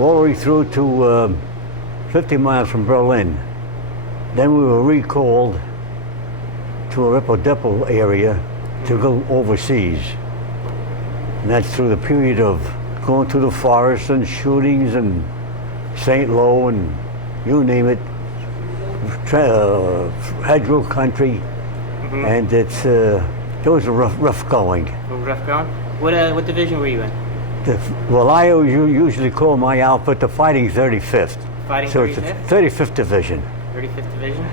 all the way through to 50 miles from Berlin. Then we were recalled to a Repo Depot area to go overseas. And that's through the period of going through the forest and shootings and St. Lo and you name it, hedgerow country, and it was a rough going. Rough going? What division were you in? Well, I usually call my outfit the Fighting 35th. Fighting so 35th? It's the 35th Division. 35th Division?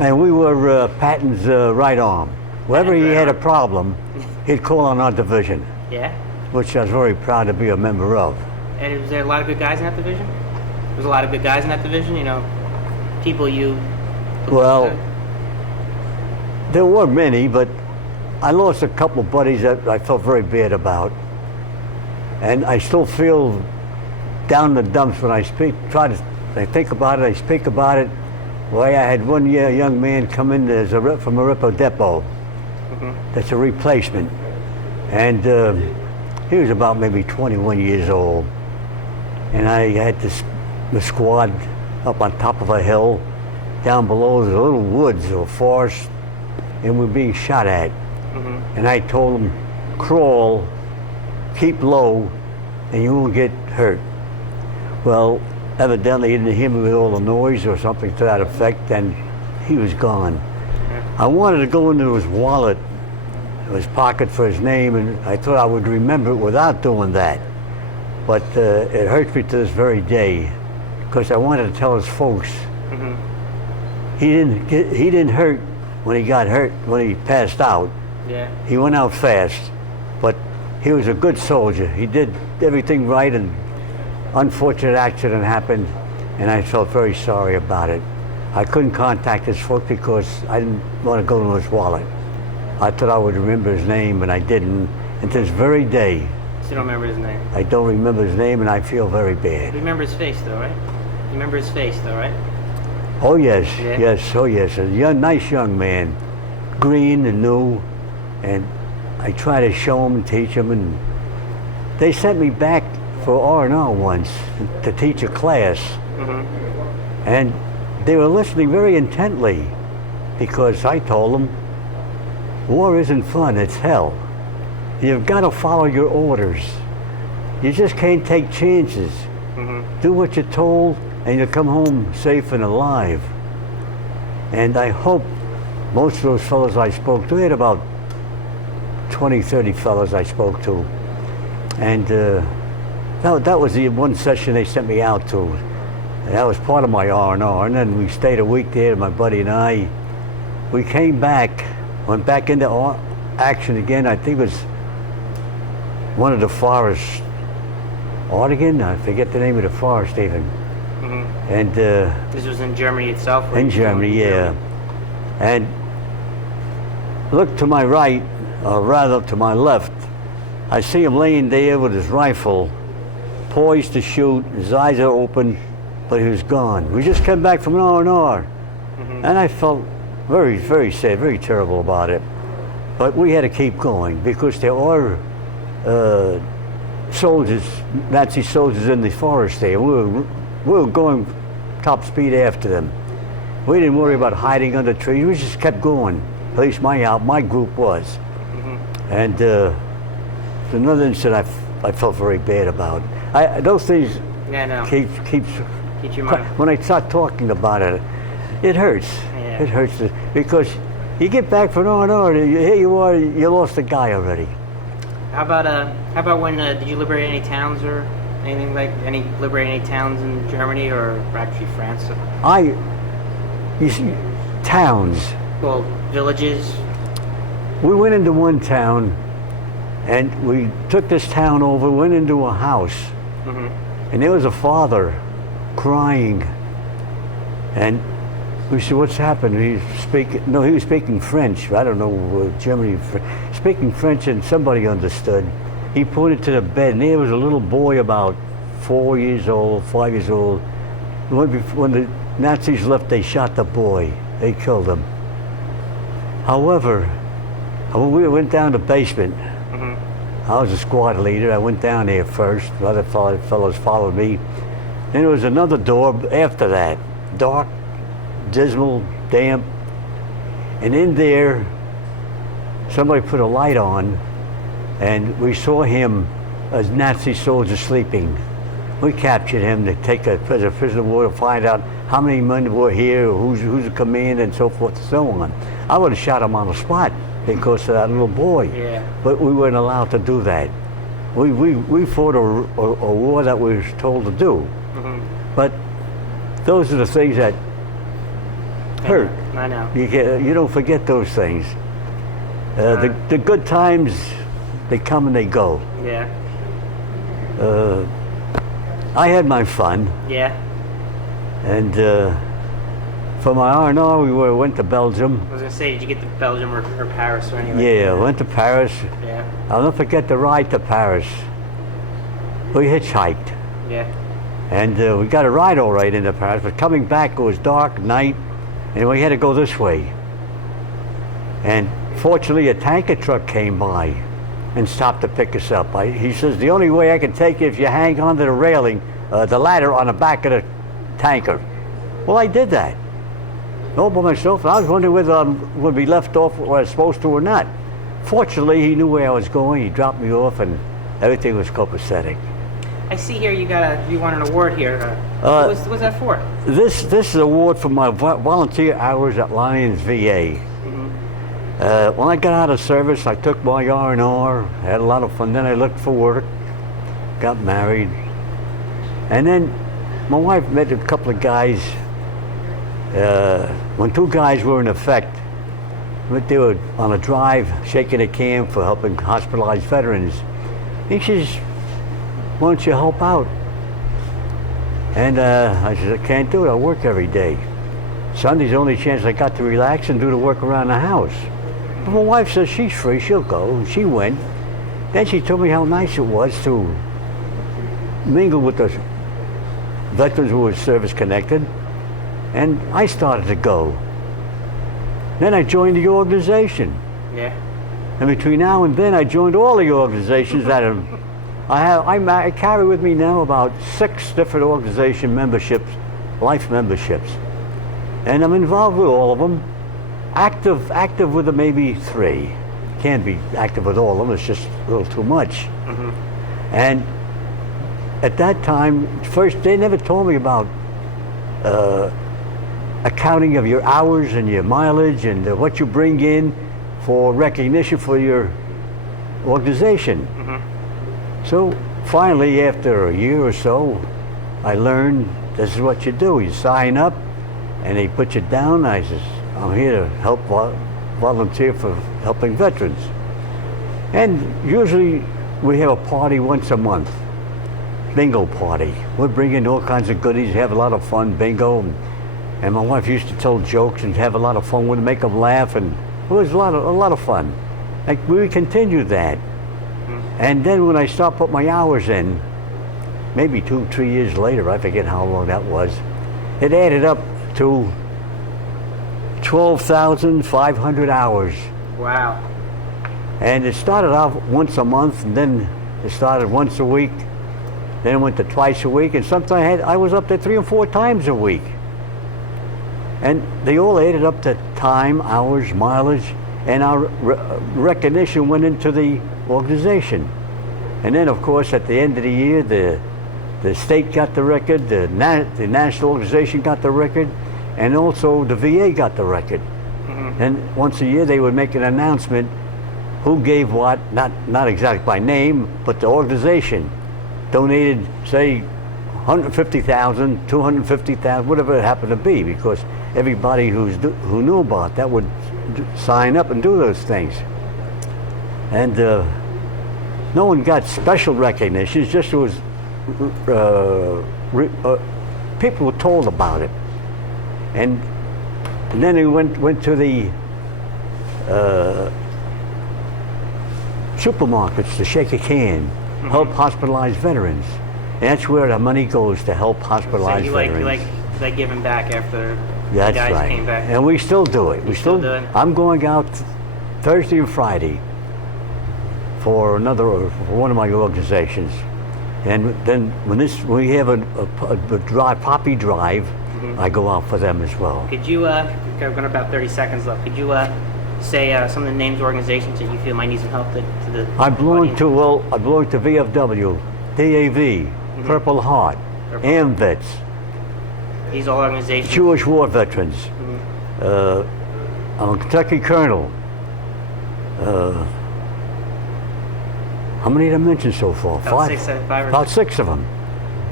And we were Patton's right arm. Wherever he had a problem, he'd call on our division. Yeah? Which I was very proud to be a member of. And was there a lot of good guys in that division? There was a lot of good guys in that division, you know, people you... Well, there were many, but I lost a couple of buddies that I felt very bad about. And I still feel down in the dumps when I think about it, I speak about it. Well, I had one young man come in from a Repo Depot. That's a replacement. And he was about maybe 21 years old. And I had the squad up on top of a hill. Down below there's a little woods or forest, and we're being shot at. And I told them, crawl, keep low, and you won't get hurt. Well, evidently he didn't hear me with all the noise or something to that effect, and he was gone. I wanted to go into his wallet, his pocket for his name, and I thought I would remember it without doing that. But it hurts me to this very day, because I wanted to tell his folks, he didn't hurt when he got hurt, when he passed out. Yeah. He went out fast, but he was a good soldier. He did everything right, and unfortunate accident happened, and I felt very sorry about it. I couldn't contact his folks because I didn't want to go to his wallet. I thought I would remember his name, and I didn't. And to this very day, You still don't remember his name? I don't remember his name, and I feel very bad. You remember his face, though, right? You remember his face, though, right? Oh yes, Yeah? yes, oh yes. A nice young man, green and new, and I try to show him and teach him, and they sent me back for R&R once to teach a class, and they were listening very intently because I told them, war isn't fun, it's hell. You've got to follow your orders. You just can't take chances. Do what you're told, and you'll come home safe and alive. And I hope most of those fellows I spoke to, we had about 20, 30 fellows I spoke to. And that was the one session they sent me out to. And that was part of my R&R. And then we stayed a week there, my buddy and I. We came back, went back into action again. I think it was one of the forests, Oregon? I forget the name of the forest even. And This was in Germany itself? in Germany, yeah. And look to my right, or rather to my left, I see him laying there with his rifle, poised to shoot. His eyes are open, but he was gone. We just came back from an R&R, and I felt very, very sad, very terrible about it. But we had to keep going because there are soldiers, Nazi soldiers in the forest there. We were going top speed after them. We didn't worry about hiding under trees. We just kept going. At least my group was. And another incident I felt very bad about. Those things keeps your mind. When I start talking about it, it hurts. Yeah. It hurts because you get back from R&R, here you are, you lost a guy already. How about when did you liberate any towns or anything liberate any towns in Germany or actually France? You see, towns. Well, villages. We went into one town, and we took this town over, went into a house, and there was a father crying, and we said, "What's happened?" He was speaking French. I don't know, Germany, speaking French, and somebody understood. He pointed to the bed, and there was a little boy about 4 years old, 5 years old. When the Nazis left, they shot the boy. They killed him. However, when we went down the basement, I was a squad leader. I went down there first. The other fellows followed me. Then there was another door after that, dark, dismal, damp. And in there, somebody put a light on, and we saw him, a Nazi soldier, sleeping. We captured him to take a prisoner of war to find out how many men were here, who's the command, and so forth and so on. I would have shot him on the spot because of that little boy. Yeah. But we weren't allowed to do that. We fought a war that we were told to do. But those are the things that hurt. I know. You don't forget those things. The good times, they come and they go. Yeah. I had my fun, Yeah. and for my R&R, we went to Belgium. I was gonna say, did you get to Belgium or Paris or anything? Yeah, went to Paris. Yeah. I'll never forget the ride to Paris. We hitchhiked, Yeah. and we got a ride all right into Paris, but coming back, it was dark, night, and we had to go this way. And fortunately, a tanker truck came by and stopped to pick us up. He says, the only way I can take you is if you hang onto the railing, the ladder on the back of the tanker. Well, I did that. All by myself, and I was wondering whether I would be left off where I was supposed to or not. Fortunately, he knew where I was going. He dropped me off, and everything was copacetic. I see here you won an award here. What was that for? This is an award for my volunteer hours at Lions VA. When I got out of service, I took my R&R, had a lot of fun. Then I looked for work, got married, and then my wife met a couple of guys. When two guys were in effect, they were on a drive, shaking a can for helping hospitalized veterans. He says, "Why don't you help out?" And I said, "I can't do it. I work every day. Sunday's the only chance I got to relax and do the work around the house." But my wife says she's free, she'll go. She went. Then she told me how nice it was to mingle with the veterans who were service connected. And I started to go. Then I joined the organization. Yeah. And between now and then, I joined all the organizations that I carry with me now about 6 different organization memberships, life memberships. And I'm involved with all of them. Active with maybe 3. Can't be active with all of them, it's just a little too much. And at that time, first, they never told me about accounting of your hours and your mileage and what you bring in for recognition for your organization. So finally, after a year or so, I learned this is what you do. You sign up and they put you down. I says, I'm here to help volunteer for helping veterans. And usually we have a party once a month, bingo party. We bring in all kinds of goodies, have a lot of fun, bingo. And my wife used to tell jokes and have a lot of fun with them, make them laugh, and it was a lot of fun. Like we continued that. And then when I started putting my hours in, maybe 2-3 years later, I forget how long that was, it added up to 12,500 hours. Wow. And it started off once a month, and then it started once a week, then it went to twice a week, and sometimes I was up to 3 or 4 times a week. And they all added up to time, hours, mileage, and our recognition went into the organization. And then, of course, at the end of the year, the state got the record, the national organization got the record, and also the VA got the record. And once a year, they would make an announcement who gave what, not exactly by name, but the organization donated, say, 150,000, 250,000, whatever it happened to be, because everybody who knew about that would sign up and do those things. And no one got special recognition. It's just it was people were told about it, and then they went to the supermarkets to shake a can, help hospitalized veterans. And that's where the money goes, to help hospitalized veterans. You like giving back after That's the guys right. came back. And we still do it. Still do it? I'm going out Thursday and Friday for one of my organizations. And then when we have a drive, Poppy Drive, I go out for them as well. Could you, we've got about 30 seconds left. Could you say some of the names of organizations that you feel might need some help to the I belong audience? to VFW, DAV, Purple Heart, Purple. AMVETS, These all organizations. Jewish War Veterans. I'm a Kentucky Colonel. How many did I mention so far? About six, five or About 6 of them.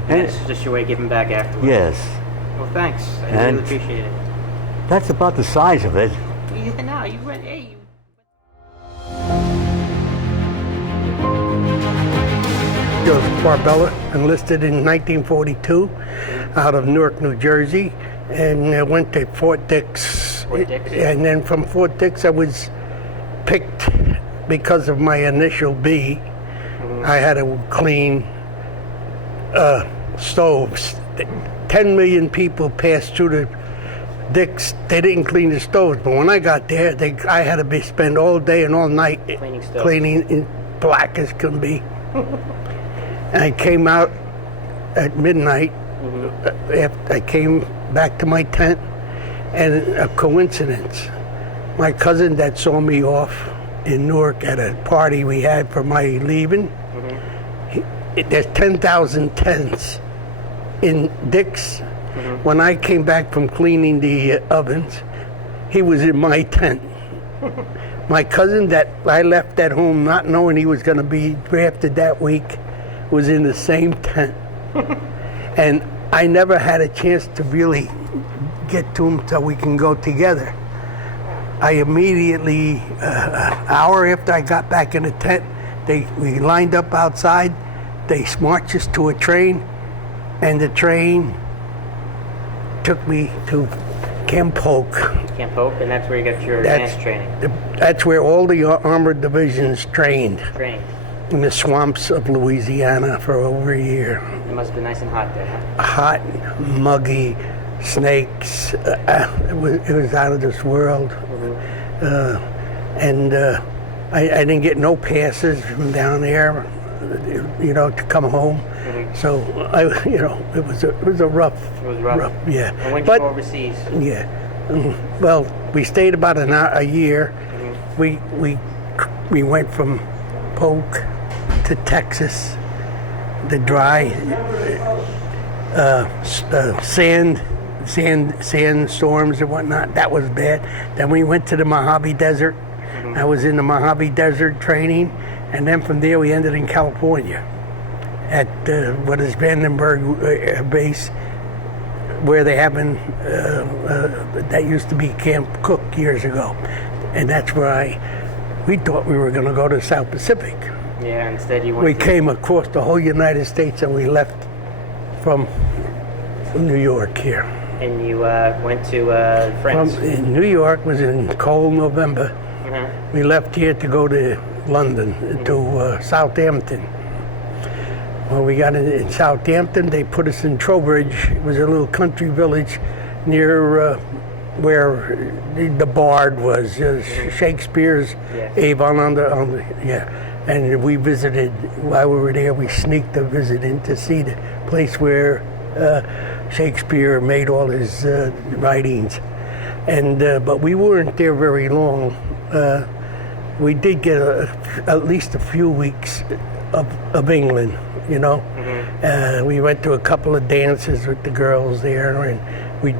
And And it's just your way of giving back afterwards. yes, Well, thanks. I And- really appreciate it. that's about the size of it. No, you went, hey. Joseph Barbella, enlisted in 1942 out of Newark, New Jersey, and went to Fort Dix. Fort Dix. And then from Fort Dix, I was picked because of my initial B. I had to clean stoves. 10 million people passed through the Dix. They didn't clean the stoves, but when I got there, I had to spend all day and all night Cleaning stoves. cleaning, in black as can be. And I came out at midnight. After I came back to my tent, and a coincidence. My cousin that saw me off in Newark at a party we had for my leaving, there's 10,000 tents in Dix. When I came back from cleaning the ovens, he was in my tent. My cousin that I left at home not knowing he was going to be drafted that week was in the same tent. And I never had a chance to really get to him so we can go together. I immediately, an hour after I got back in the tent, we lined up outside. They marched us to a train, and the train took me to Camp Polk. Camp Hope, and that's where you got your advanced training. That's where all the armored divisions trained, Trained. in the swamps of Louisiana for over a year. It must have been nice and hot there, huh? Hot, muggy, snakes. It was out of this world. And I didn't get no passes from down there, to come home. So it was a rough. It was rough. Yeah. And when did But you go overseas? yeah. Well, we stayed about a year. We went from Polk to Texas. The dry sand storms and whatnot. That was bad. Then we went to the Mojave Desert. I was in the Mojave Desert training, and then from there we ended in California at what is Vandenberg Air Base, where they haven't. That used to be Camp Cook years ago, and that's where we thought we were going to go to the South Pacific. Yeah, instead you went We to... came across the whole United States, and we left from New York here. And you went to France. In New York was in cold November. Mhm. We left here to go to London, to Southampton. When we got in Southampton, they put us in Trowbridge. It was a little country village near where the Bard was, Shakespeare's Yeah. Avon on the. And we visited, while we were there, we sneaked a visit in to see the place where Shakespeare made all his writings. And but we weren't there very long. We did get at least a few weeks of England, We went to a couple of dances with the girls there, and we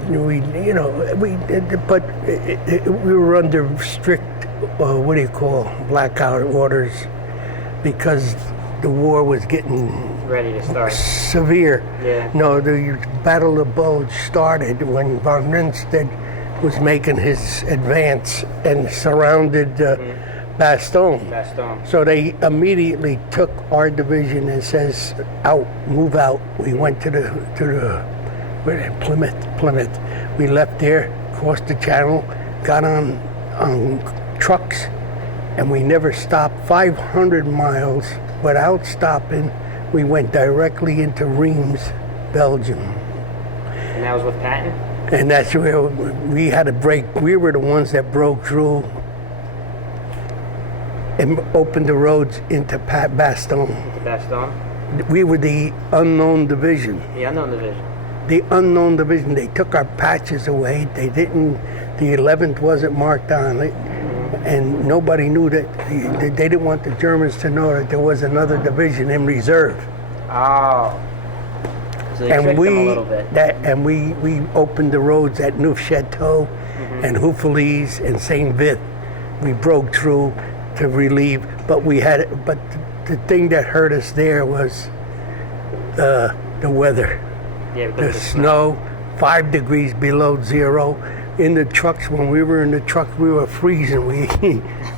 were under strict, blackout orders, because the war was getting Ready to start. severe. Yeah. No, the Battle of Bulge started when von Rundstedt was making his advance and surrounded Bastogne. Bastogne. So they immediately took our division and says, out, move out. We went to the Plymouth. We left there, crossed the channel, got on trucks, and we never stopped. 500 miles without stopping. We went directly into Reims, Belgium. And that was with Patton? And that's where we had to break. We were the ones that broke through and opened the roads into Bastogne. Bastogne? We were the unknown division. The unknown division. The unknown division. They took our patches away. They didn't. The 11th wasn't marked on it, and nobody knew that. They didn't want the Germans to know that there was another division in reserve. Oh. So they And tricked them a little bit. we opened the roads at Neufchâteau and Houffalize and Saint Vith. We broke through to relieve, but the thing that hurt us there was the weather. Yeah, The because of snow, 5 degrees below zero. In the trucks, when we were in the truck, we were freezing. We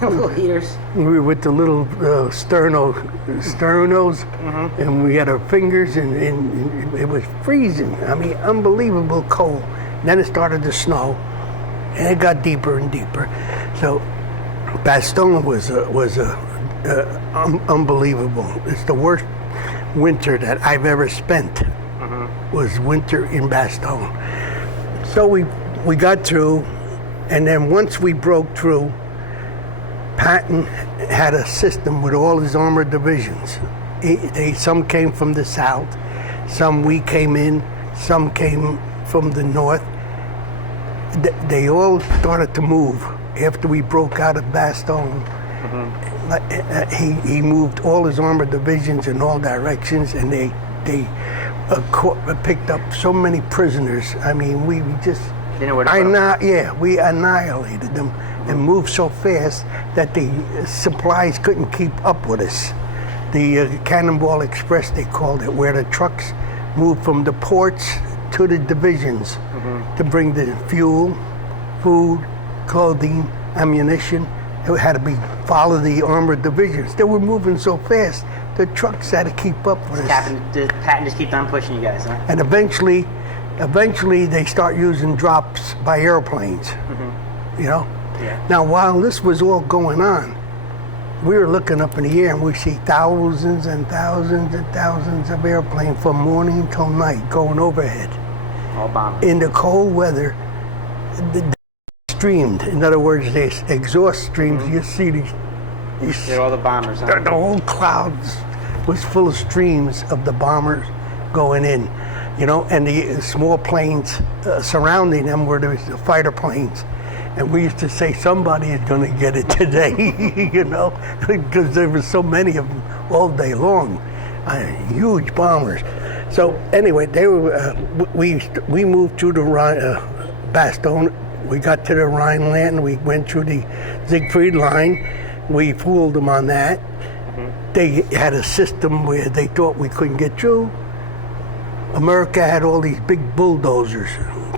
little heaters. we were with the little sternos, and we had our fingers, and it was freezing. I mean, unbelievable cold. Then it started to snow, and it got deeper and deeper. So Bastogne was unbelievable. It's the worst winter that I've ever spent. Was winter in Bastogne. So we got through, and then once we broke through, Patton had a system with all his armored divisions. Some came from the south, some we came in, some came from the north. They all started to move after we broke out of Bastogne. He moved all his armored divisions in all directions, and they picked up so many prisoners. I mean, we just They know where to go. we annihilated them and moved so fast that the supplies couldn't keep up with us. The Cannonball Express, they called it, where the trucks moved from the ports to the divisions to bring the fuel, food, clothing, ammunition. It had to follow the armored divisions. They were moving so fast, the trucks had to keep up with us. Did Patton just keep on pushing you guys, huh? And eventually they start using drops by airplanes. You know. Yeah. Now, while this was all going on, we were looking up in the air and we see thousands and thousands and thousands of airplanes from morning till night going overhead. All bombed. In the cold weather, they streamed. In other words, they exhaust streams. You see these They're all the bombers, huh? the whole clouds was full of streams of the bombers going in, you know, and the small planes surrounding them were the fighter planes. And we used to say, somebody is going to get it today, you know, because there were so many of them all day long, huge bombers. So anyway, they were. We moved through the Bastogne. We got to the Rhineland. We went through the Siegfried Line. We fooled them on that. They had a system where they thought we couldn't get through. America had all these big bulldozers,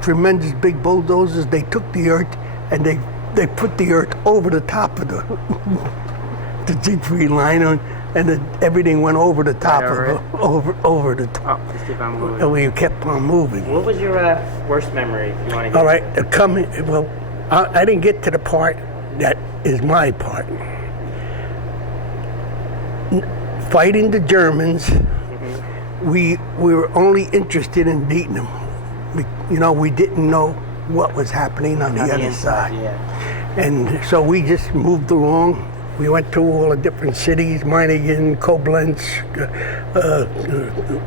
tremendous big bulldozers. They took the earth and they put the earth over the top of the Siegfried Line, and everything went over the top over the top. Oh, just keep on moving. And we kept on moving. What was your worst memory, if you want to get? All right, well, I didn't get to the part that is my part. Fighting the Germans, we were only interested in beating them. We didn't know what was happening on the other side. Yeah. And so we just moved along. We went through all the different cities, Meiningen, Koblenz,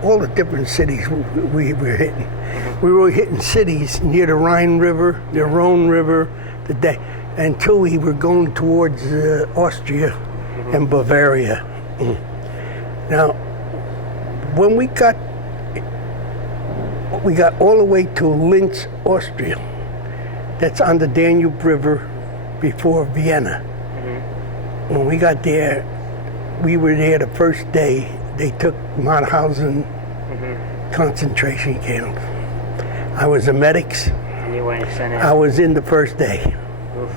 all the different cities we were hitting. We were hitting cities near the Rhine River, the Rhone River, until we were going towards Austria and Bavaria. Now, when we got all the way to Linz, Austria. That's on the Danube River before Vienna. When we got there, we were there the first day. They took Mauthausen concentration camp. I was a medics. And you went sent in. I was in the first day. Oof.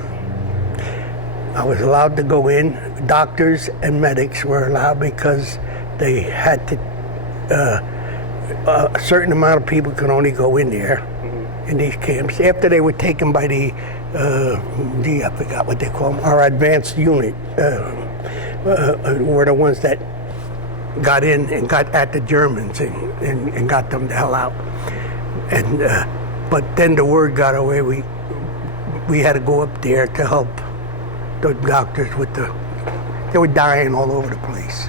I was allowed to go in. Doctors and medics were allowed because they had to, a certain amount of people could only go in there in these camps. After they were taken by I forgot what they call them, our advanced unit, were the ones that got in and got at the Germans and got them the hell out. And but then the word got away. We had to go up there to help the doctors with they were dying all over the place.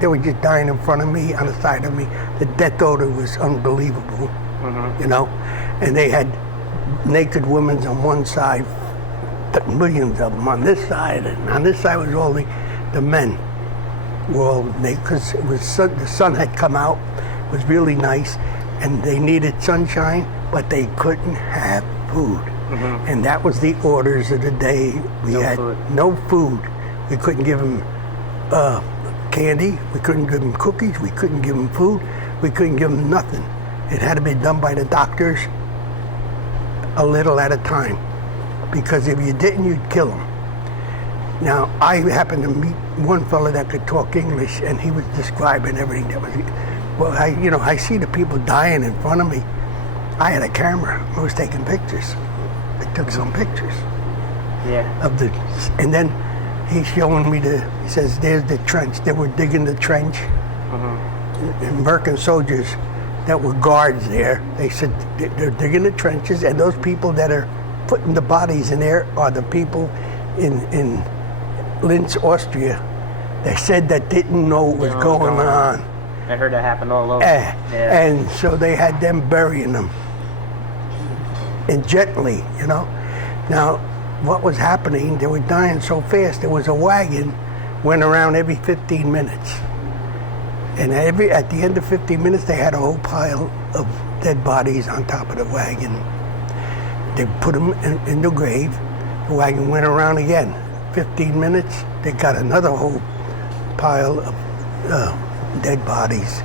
they were just dying in front of me, on the side of me. The death odor was unbelievable, you know. And they had naked women on one side, millions of them on this side, and on this side was all the men were all naked because it was the sun had come out. It was really nice, and they needed sunshine, but they couldn't have food. And that was the orders of the day. We had no food. We couldn't give them candy. We couldn't give them cookies. We couldn't give them food. We couldn't give them nothing. It had to be done by the doctors a little at a time, because if you didn't, you'd kill them. Now, I happened to meet one fellow that could talk English, and he was describing everything that was. Well, I see the people dying in front of me. I had a camera. I was taking pictures. I took some pictures. Of the, and then he's showing me he says, there's the trench. They were digging the trench. American soldiers that were guards there, they said they're digging the trenches, and those people that are putting the bodies in there are the people in Linz, Austria. They said that didn't know what was going on. I heard that happened all over. And so they had them burying them. And gently, you know. Now, what was happening, they were dying so fast, there was a wagon went around every 15 minutes. And at the end of 15 minutes, they had a whole pile of dead bodies on top of the wagon. They put them in the grave. The wagon went around again. 15 minutes, they got another whole pile of dead bodies.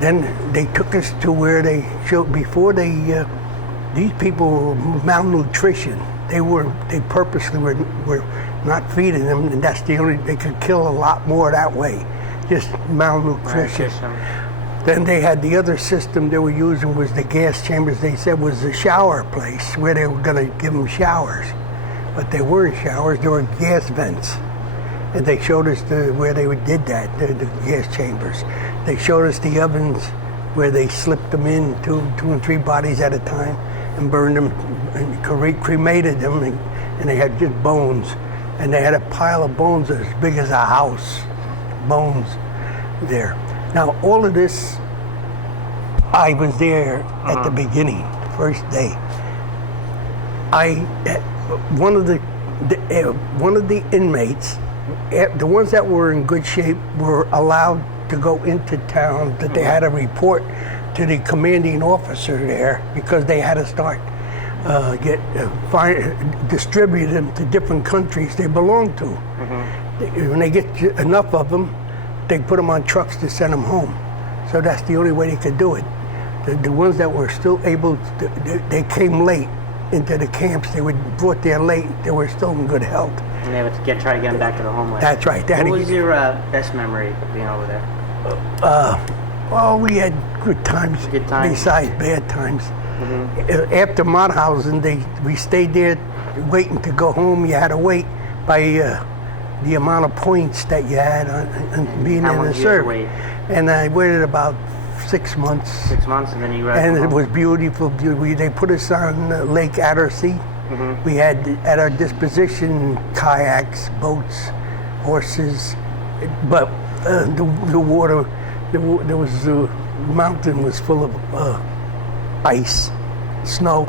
Then they took us to where they showed, before these people were malnutrition. They purposely were not feeding them, and that's the only, they could kill a lot more that way, just malnutrition. Then they had the other system they were using was the gas chambers. They said was the shower place where they were going to give them showers, but they weren't showers, they were gas vents. And they showed us where they did that, the gas chambers. They showed us the ovens where they slipped them in, two and three bodies at a time, and burned them, and cremated them, and they had just bones. And they had a pile of bones as big as a house, bones there. Now, all of this, I was there at the beginning, first day. One of the inmates, the ones that were in good shape were allowed to go into town, that they had to report to the commanding officer there, because they had to start distribute them to different countries they belong to. When they get enough of them, they put them on trucks to send them home. So that's the only way they could do it. The ones that were still able to, they came late into the camps. They were brought there late. They were still in good health. And they would try to get them back to the homeland. That's right. What was your best memory being over there? Well, we had good times. Good times. Besides bad times. After Mauthausen, we stayed there waiting to go home. You had to wait by the amount of points that you had on being in the service. And I waited about 6 months. 6 months, and then you and it was beautiful. They put us on Lake Attersee. We had at our disposition kayaks, boats, horses, but the water, the mountain was full of ice, snow,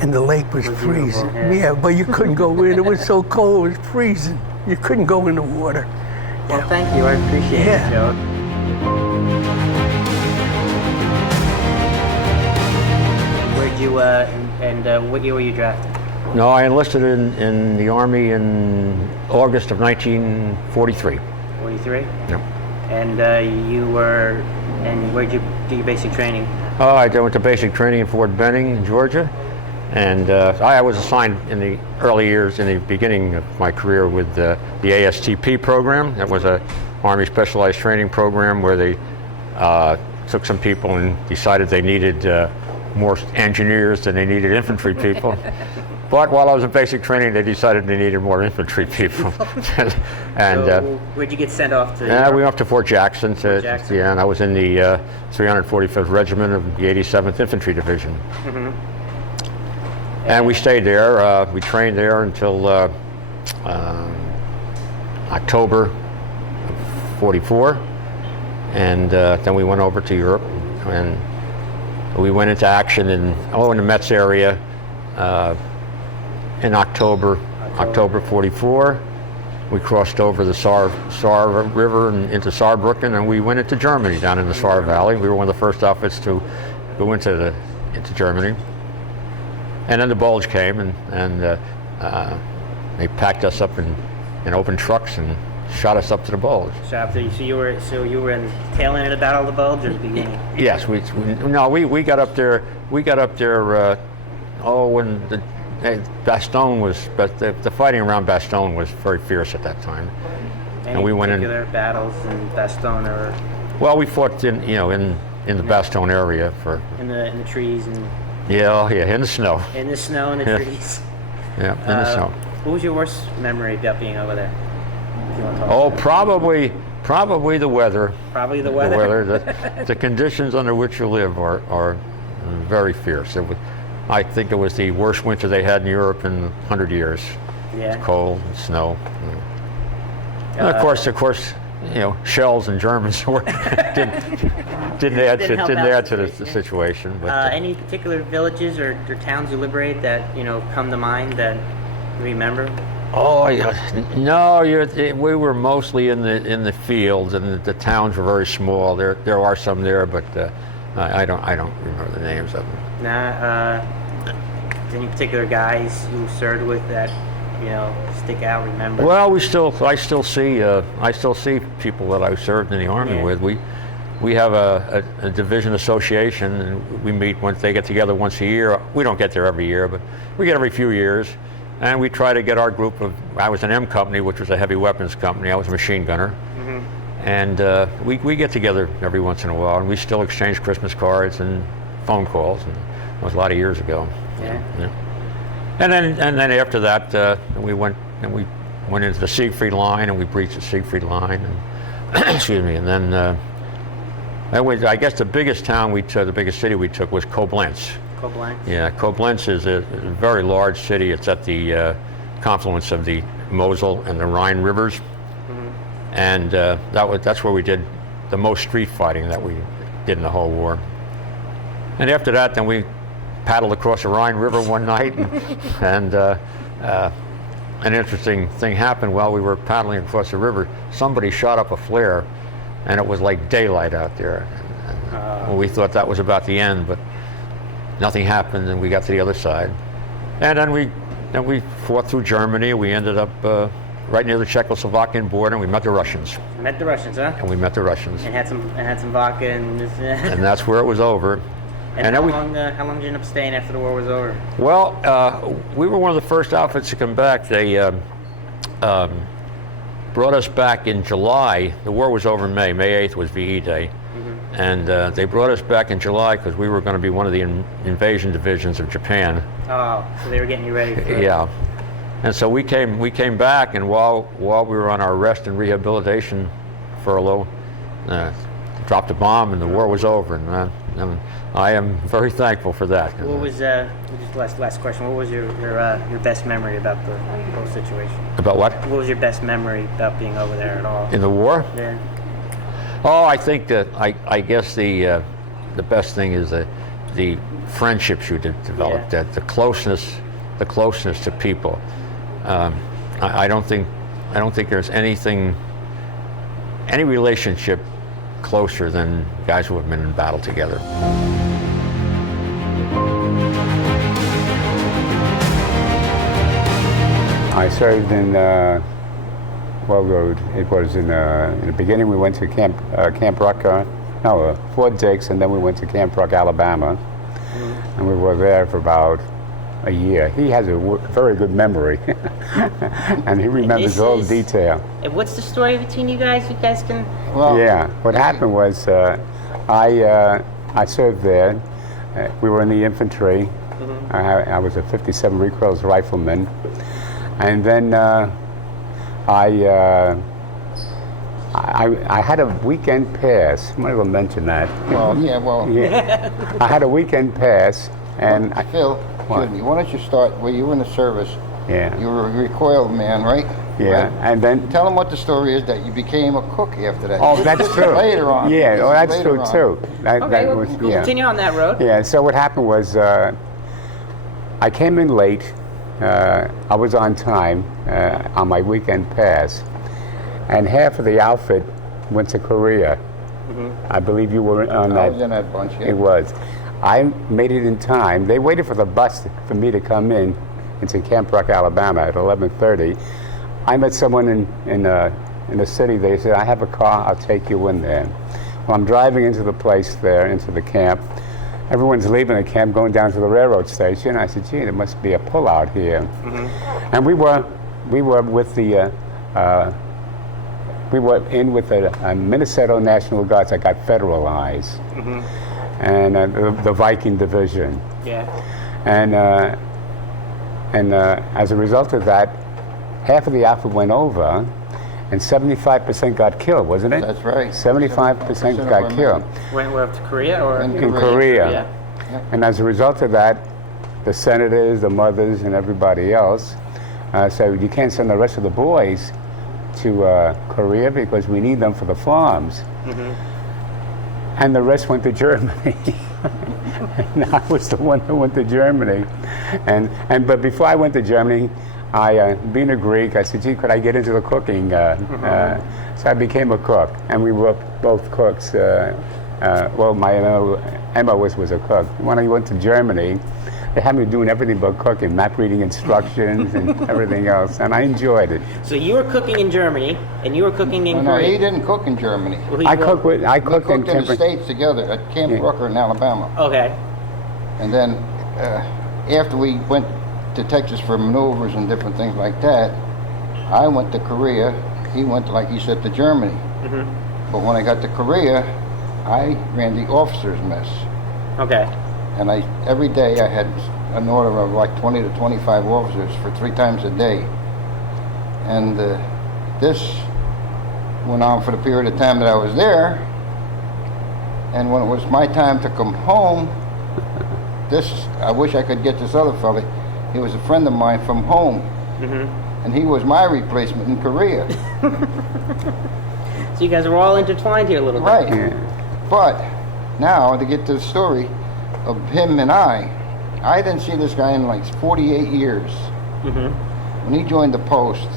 and the lake was freezing. Yeah, but you couldn't go in. It was so cold. It was freezing. You couldn't go in the water. Well, thank you. I appreciate it, Joe. Where'd you and what year were you drafted? No, I enlisted in the Army in August of 1943. 43? Yep. And where'd you do your basic training? I went to basic training in Fort Benning, Georgia. And I was assigned in the early years, in the beginning of my career, with the ASTP program. That was a Army Specialized Training Program where they took some people and decided they needed more engineers than they needed infantry people. But while I was in basic training, they decided they needed more infantry people. And so where'd you get sent off to? We went up to Fort Jackson. Yeah, and I was in the 345th Regiment of the 87th Infantry Division. And we stayed there. We trained there until October of '44. and then we went over to Europe, and we went into action in the Metz area in October 44. We crossed over the Saar River and into Saarbrücken, and we went into Germany down in the Saar Valley. We were one of the first outfits to go into Germany. And then the Bulge came, and they packed us up in open trucks and shot us up to the Bulge. So you were in the tail end of the Battle of the Bulge, or the beginning? Yes, we got up there. We got up there. When Bastogne was, but the fighting around Bastogne was very fierce at that time. Any And we went in. particular battles in Bastogne or Well, we fought in the Bastogne area for in the trees and in the snow. in the snow and the Yeah. trees? Yeah, in the snow. What was your worst memory about being over there? If you want to talk Oh, about probably the weather. it. Probably the weather. The conditions under which you live are very fierce. I think it was the worst winter they had in Europe in 100 years. Yeah. Cold and snow. And of course, shells and Germans didn't add to the situation. But Any particular villages or towns you liberated that come to mind that you remember? No, we were mostly in the fields, and the towns were very small. There are some there, but I don't remember the names of them. Any particular guys you served with that stick out? Remember? Well, I still see people that I served in the Army with. We have a division association, and we meet once they get together once a year. We don't get there every year, but we get every few years. And we try to get our group of, I was an M company, which was a heavy weapons company. I was a machine gunner. Mm-hmm. And we get together every once in a while, and we still exchange Christmas cards and phone calls. And that was a lot of years ago. Yeah. And then after that, we went into the Siegfried Line, and we breached the Siegfried Line. And excuse me. And then I guess the biggest town the biggest city we took was Koblenz. Koblenz? Yeah, Koblenz is a very large city. It's at the confluence of the Mosel and the Rhine rivers. Mm-hmm. And that's where we did the most street fighting that we did in the whole war. And after that, then we paddled across the Rhine River one night, and an interesting thing happened while we were paddling across the river. Somebody shot up a flare, and it was like daylight out there. And we thought that was about the end, but nothing happened, and we got to the other side. And then we fought through Germany. We ended up right near the Czechoslovakian border, and we met the Russians. Met the Russians, huh? And we met the Russians. And had some vodka and. And that's where it was over. And how long did you end up staying after the war was over? Well, we were one of the first outfits to come back. They brought us back in July. The war was over in May. May 8th was VE Day. Mm-hmm. And they brought us back in July because we were going to be one of the invasion divisions of Japan. Oh, so they were getting you ready for it. Yeah. And so we came back, and while we were on our rest and rehabilitation furlough, dropped a bomb, and the war was over. And I am very thankful for that. What was just last question? What was your best memory about the whole situation? About what? What was your best memory about being over there at all? In the war? Yeah. Oh, I think that I guess the best thing is the friendships you develop, Yeah. the closeness to people. I don't think there's any relationship closer than guys who have been in battle together. I served in it was in the beginning we went to Camp Rock, Fort Dix, and then we went to Camp Rock, Alabama, and we were there for about a year. He has a very good memory, and he remembers all the detail. And what's the story between you guys? You guys can. Well, yeah. What happened was I served there. We were in the infantry. Mm-hmm. I was a 57 Recoils rifleman, and then I had a weekend pass. I might have mentioned that. Well, yeah. I had a weekend pass, and Phil, excuse me, why don't you start? Well, you were in the service. Yeah. You were a recoil man, right? Yeah, Right. and then Tell them what the story is that you became a cook after that. oh, that's true. Later on. Yeah, This oh, is that's later true on. too. That, Okay, that we'll, was we'll yeah. continue on that road. Yeah. So what happened was I came in late. I was on time on my weekend pass, and half of the outfit went to Korea. I believe you were on I that. was in that bunch, yeah. It was. I made it in time. They waited for the bus for me to come in into Camp Rock, Alabama at 11:30. I met someone in the city. They said, "I have a car. I'll take you in there." Well, I'm driving into the place there, into the camp. Everyone's leaving the camp, going down to the railroad station. I said, "Gee, there must be a pullout here." And we were with the. We were in with the Minnesota National Guards that got federalized, and the Viking Division. Yeah. And as a result of that, half of the outfit went over, and 75% got killed, wasn't it? That's right. 75% of got our killed Went to Korea or In in Korea. Yeah. And as a result of that, the senators, the mothers, and everybody else said, you can't send the rest of the boys to Korea because we need them for the farms. And the rest went to Germany. And I was the one that went to Germany. But before I went to Germany, being a Greek, I said, gee, could I get into the cooking? So I became a cook, and we were both cooks. Well, my Emma was a cook. When I went to Germany, they had me doing everything but cooking, map reading instructions and everything else, and I enjoyed it. So you were cooking in Germany, and you were cooking in No, he Korea. didn't cook in Germany. Well, he I was- cooked We in cooked in the Timber. States together at Camp Yeah. Rucker in Alabama. Okay. And then after we went to Texas for maneuvers and different things like that, I went to Korea. He went, like he said, to Germany. But when I got to Korea, I ran the officers' mess. Okay. And every day I had an order of like 20 to 25 officers for 3 times a day. And this went on for the period of time that I was there. And when it was my time to come home, I wish I could get this other fella. He was a friend of mine from home. And he was my replacement in Korea. So you guys were all intertwined here a little bit. Right. Yeah. But now to get to the story of him and I didn't see this guy in like 48 years. When he joined the post,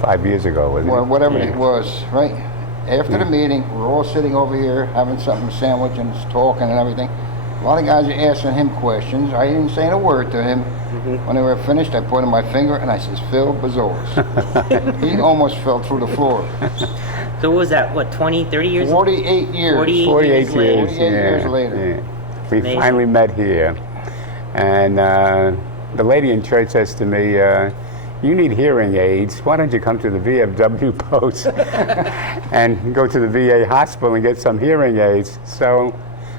5 years ago, wasn't or it? whatever Yeah. it was, right? After the meeting, we're all sitting over here having something, sandwich and talking and everything. A lot of guys are asking him questions. I didn't say a word to him. When they were finished, I pointed my finger and I says, Phil Bezos. He almost fell through the floor. So what was that, 20, 30 years? 48 years. 48 48 years later. years. 48 years later. Yeah. We Amazing. finally met here. And the lady in church says to me, you need hearing aids. Why don't you come to the VFW post and go to the VA hospital and get some hearing aids? So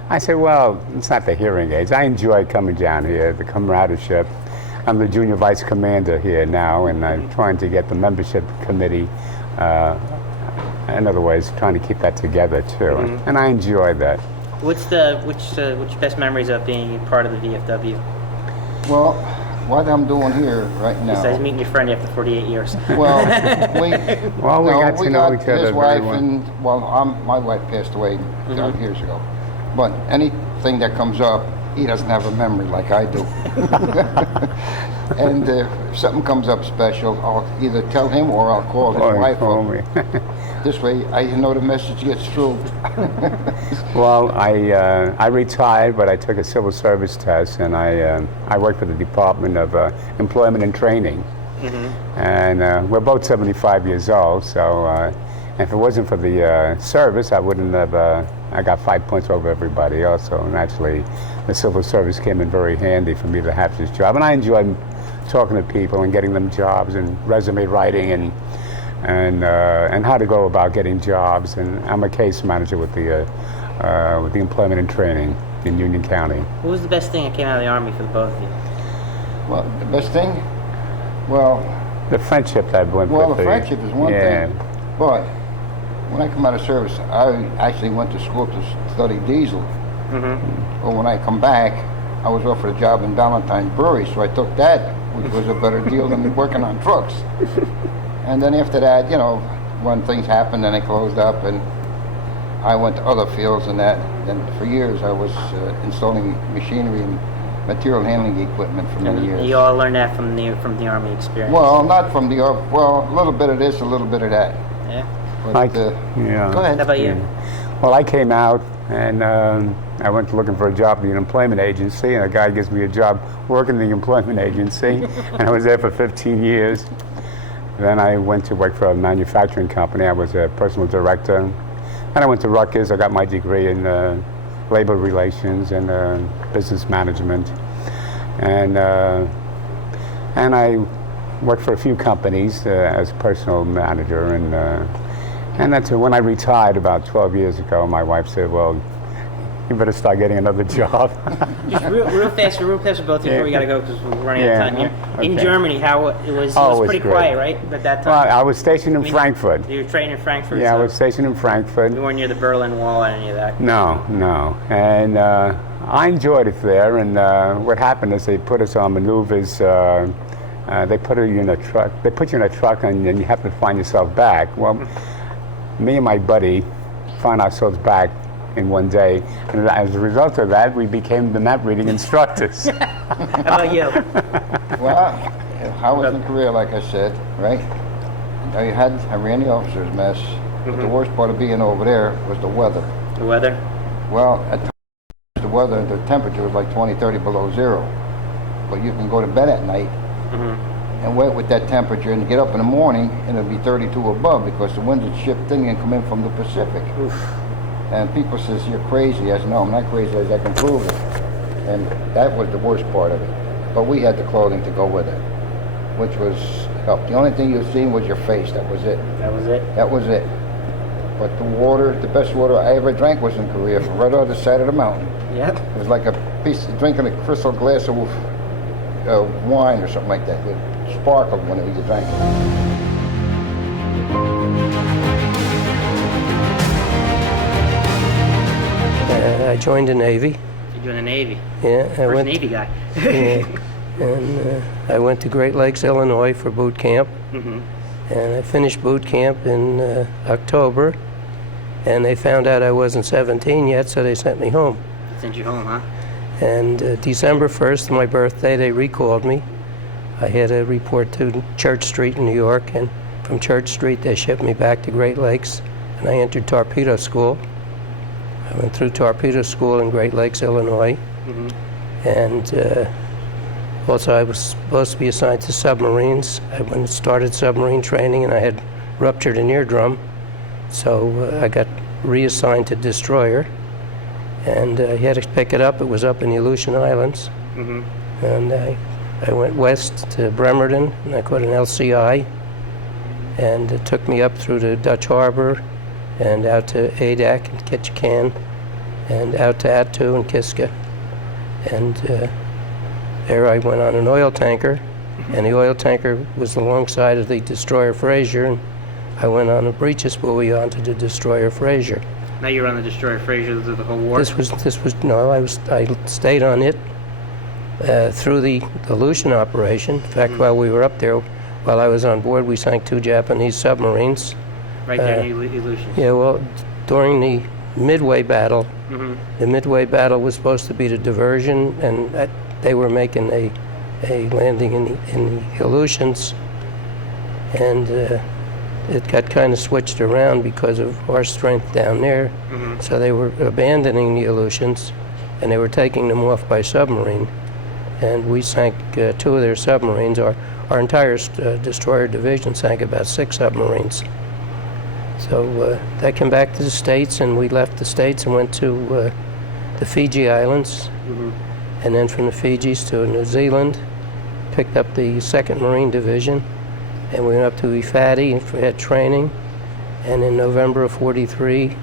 I said, well, it's not the hearing aids. I enjoy coming down here, the camaraderie. I'm the junior vice commander here now, and I'm trying to get the membership committee, in other ways, trying to keep that together too. And I enjoy that. Which best memories of being part of the VFW? Well, what I'm doing here right Besides now. meeting your friend after 48 years. Well, we got to know each other his very wife well. and my wife passed away years ago. But anything that comes up, he doesn't have a memory like I do. And if something comes up special, I'll either tell him or I'll call his Oh, he wife told up. me. This way, I know the message gets through. Well, I retired, but I took a civil service test, and I worked for the Department of Employment and Training. And we're both 75 years old, so if it wasn't for the service, I wouldn't have. I got 5 points over everybody else. So naturally, the civil service came in very handy for me to have this job, and I enjoy talking to people and getting them jobs and resume writing and how to go about getting jobs. And I'm a case manager with the Employment and Training in Union County. What was the best thing that came out of the Army for the both of you? Well, the best thing? Well, The friendship that went well, with the friendship is one yeah. thing. But when I come out of service, I actually went to school to study diesel. But when I come back, I was offered a job in Valentine's Brewery, so I took that, which was a better deal than working on trucks. And then after that, you know, when things happened, then they closed up, and I went to other fields and that. Then for years I was installing machinery and material handling equipment for many years. You all learned that from the Army experience. Well, not from the, well, a little bit of this, a little bit of that. Yeah. But, Yeah. go ahead. How about you? Well, I came out and I went looking for a job at the employment agency, and a guy gives me a job working in the employment agency, and I was there for 15 years. Then I went to work for a manufacturing company. I was a personal director. And I went to Rutgers. I got my degree in labor relations and business management. And I worked for a few companies as personal manager. And that's when I retired about 12 years ago, my wife said, well, you better start getting another job. Just real fast for both of you before we gotta go because we're running out of time here. In Okay. Germany, how it was pretty great. quiet, right, at that Well, time? I was stationed in Frankfurt. You were trained in Frankfurt. Yeah, I so was stationed in Frankfurt. you weren't near the Berlin Wall or any of that. No. And I enjoyed it there. And what happened is they put us on maneuvers. They put you in a truck. They put you in a truck, and you have to find yourself back. Well, me and my buddy found ourselves back in one day, and as a result of that, we became the map reading instructors. How about you? Well, I was in Korea, like I said, right? I ran the officers' mess, but the worst part of being over there was the weather. The weather? Well, at times the weather, the temperature was like 20, 30 below zero. But you can go to bed at night and wait with that temperature and get up in the morning and it'll be 32 above because the winds would shift in and come in from the Pacific. And people says, you're crazy. I said, no, I'm not crazy, as I can prove it. And that was the worst part of it. But we had the clothing to go with it, which was helped. The only thing you seen was your face, that was it. That was it? That was it. But the water, the best water I ever drank was in Korea, from right on the side of the mountain. Yep. It was like drinking a crystal glass of wine or something like that. It sparkled when you drank it. I joined the Navy. You joined the Navy. Yeah, First Navy guy. and I went to Great Lakes, Illinois for boot camp. And I finished boot camp in October, and they found out I wasn't 17 yet, so they sent me home. Sent you home, huh? And December 1st, my birthday, they recalled me. I had to report to Church Street in New York, and from Church Street they shipped me back to Great Lakes, and I entered torpedo school. I went through torpedo school in Great Lakes, Illinois, and also I was supposed to be assigned to submarines. I went and started submarine training, and I had ruptured an eardrum, so I got reassigned to destroyer, and I had to pick it up. It was up in the Aleutian Islands, and I went west to Bremerton, and I caught an LCI, and it took me up through the Dutch Harbor, and out to Adak and Ketchikan, and out to Attu and Kiska. And there I went on an oil tanker, and the oil tanker was alongside of the destroyer Fraser, and I went on a breeches buoy onto the destroyer Fraser. Now you were on the destroyer Fraser through the whole war? I stayed on it through the Aleutian operation. In fact, while we were up there, while I was on board, we sank 2 Japanese submarines. Right there in Aleutian. Yeah, well, during the Midway battle, the Midway battle was supposed to be the diversion, and they were making a landing in the Aleutians, and it got kind of switched around because of our strength down there. So they were abandoning the Aleutians, and they were taking them off by submarine, and we sank 2 of their submarines. Our entire destroyer division sank about 6 submarines. So they came back to the States, and we left the States and went to the Fiji Islands, and then from the Fijis to New Zealand, picked up the 2nd Marine Division, and we went up to Ifadi and had training. And in November of '43,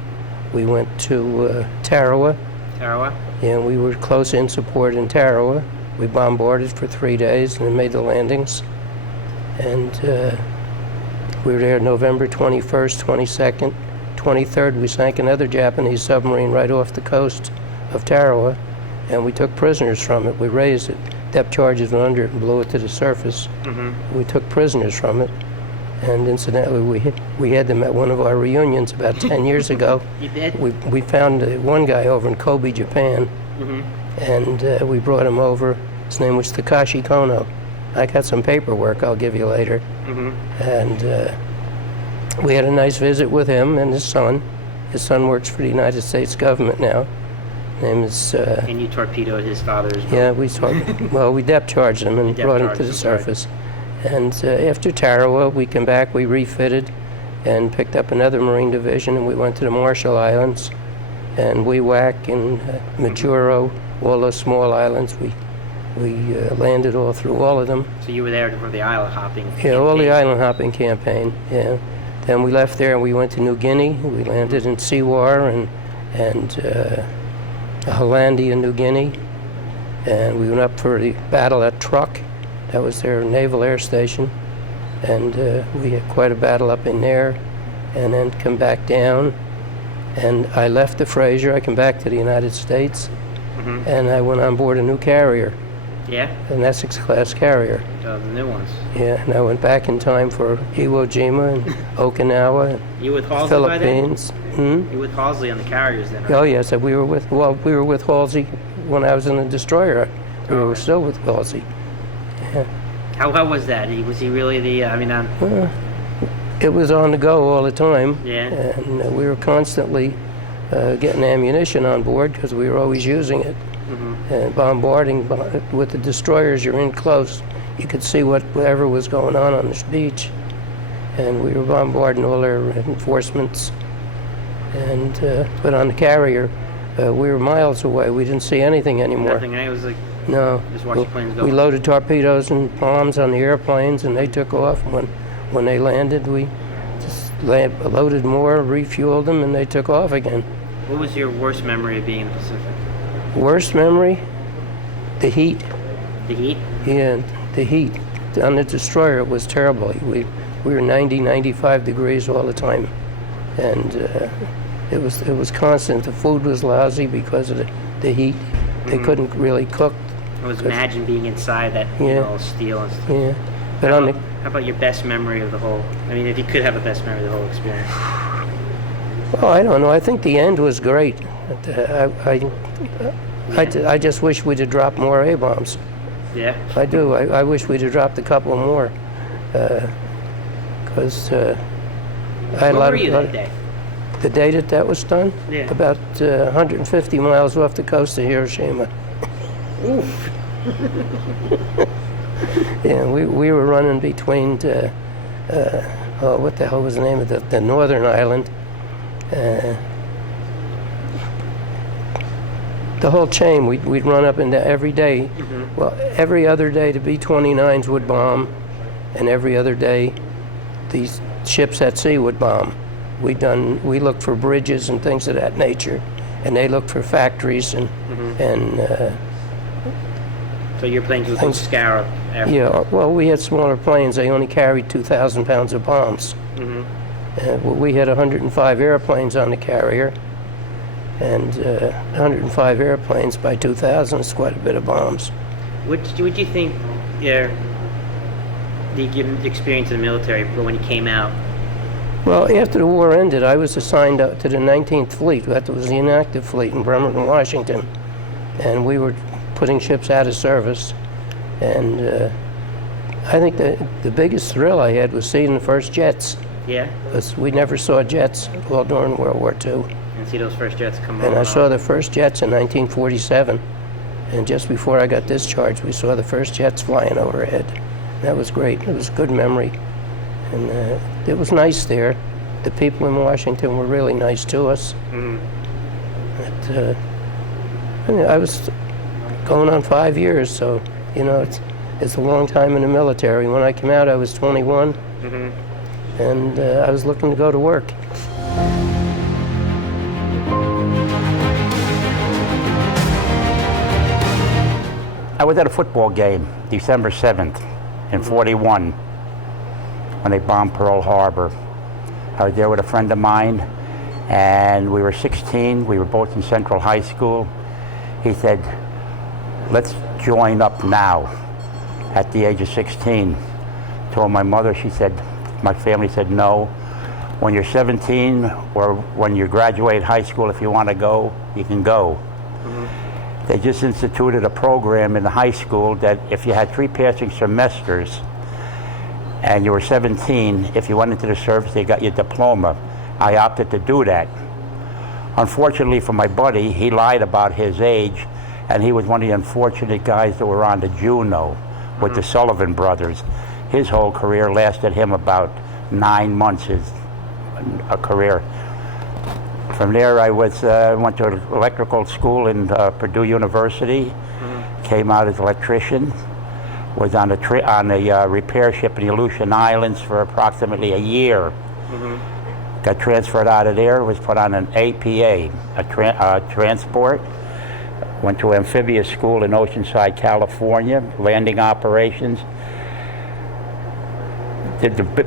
we went to Tarawa. Tarawa? And we were close in support in Tarawa. We bombarded for 3 days and then made the landings. And we were there November 21st, 22nd, 23rd. We sank another Japanese submarine right off the coast of Tarawa, and we took prisoners from it. We raised it. Depth charges went under it and blew it to the surface. We took prisoners from it. And incidentally, we had them at one of our reunions about 10 years ago. You did? We found one guy over in Kobe, Japan, and we brought him over. His name was Takashi Kono. I got some paperwork I'll give you later. And we had a nice visit with him and his son. His son works for the United States government now. Name is... And you torpedoed his father as well. yeah, we depth charged him and depth brought him charged to the him, sorry. surface. And after Tarawa, we came back, we refitted, and picked up another Marine division, and we went to the Marshall Islands, and Wewak and Majuro, all those small islands. We landed all through all of them. So you were there for the island hopping. Yeah, all the campaign. island hopping campaign. Yeah. Then we left there and we went to New Guinea. We landed in Sewar and Hollandia, New Guinea, and we went up for the battle at Truk. That was their naval air station, and we had quite a battle up in there, and then come back down. And I left the Fraser. I came back to the United States, and I went on board a new carrier, Yeah? an Essex-class carrier. The new ones. Yeah, and I went back in time for Iwo Jima and Okinawa and You with Halsey by then? Philippines. Hmm? You with Halsey on the carriers then, right? Oh yes, we were with Halsey when I was in the destroyer. We were still with Halsey. How was that? Was he really the, It was on the go all the time. Yeah. And we were constantly getting ammunition on board because we were always using it. And bombarding with the destroyers. You're in close. You could see whatever was going on this beach. And we were bombarding all their reinforcements. And but on the carrier, we were miles away. We didn't see anything anymore. nothing, right? It was like, No. just watch the planes go. We loaded torpedoes and bombs on the airplanes, and they took off. When they landed, we just loaded more, refueled them, and they took off again. What was your worst memory of being in the Pacific? Worst memory? The heat. The heat? Yeah, the heat. On the destroyer, it was terrible. We were 90, 95 degrees all the time. And it was constant. The food was lousy because of the heat. They couldn't really cook. I was imagine being inside that, you Yeah. know, steel and stuff. Yeah. But on the How about your best memory of the whole, I mean, if you could have a best memory of the whole experience? well, I don't know. I think the end was great. I just wish we'd have dropped more A-bombs. Yeah? I do. I wish we'd have dropped a couple more. Because I had a Where lot were of... you that day? The day that was done? Yeah. About 150 miles off the coast of Hiroshima. Oof. Yeah, we were running between, what the hell was the name of the northern island? The whole chain, we'd run up into every day. Well, every other day the B-29s would bomb, and every other day these ships at sea would bomb. We looked for bridges and things of that nature, and they looked for factories and So your planes would scour after. yeah. Well, we had smaller planes. They only carried 2,000 pounds of bombs. We had 105 airplanes on the carrier, and 105 airplanes by 2,000 is quite a bit of bombs. What do you think the experience in the military when you came out? Well, after the war ended, I was assigned to the 19th Fleet. That was the inactive fleet in Bremerton, Washington. And we were putting ships out of service. And I think the biggest thrill I had was seeing the first jets. Yeah? Because we never saw jets all during World War II. And see those first jets come And on. I saw the first jets in 1947. And just before I got discharged, we saw the first jets flying overhead. That was great. It was a good memory. And it was nice there. The people in Washington were really nice to us. But, I was going on 5 years, so, you know, it's a long time in the military. When I came out, I was 21, and I was looking to go to work. I was at a football game, December 7th, in 41, when they bombed Pearl Harbor. I was there with a friend of mine, and we were 16. We were both in Central High School. He said, let's join up now, at the age of 16. Told my mother, she said, My family said no. When you're 17 or when you graduate high school, if you want to go, you can go. They just instituted a program in the high school that if you had 3 passing semesters and you were 17, if you went into the service, they got your diploma. I opted to do that. Unfortunately for my buddy, he lied about his age, and he was one of the unfortunate guys that were on the Juno with the Sullivan brothers. His whole career lasted him about 9 months, a career. From there, I went to electrical school in Purdue University, came out as an electrician, was on a repair ship in the Aleutian Islands for approximately a year. Got transferred out of there, was put on an APA, a transport. Went to amphibious school in Oceanside, California, landing operations.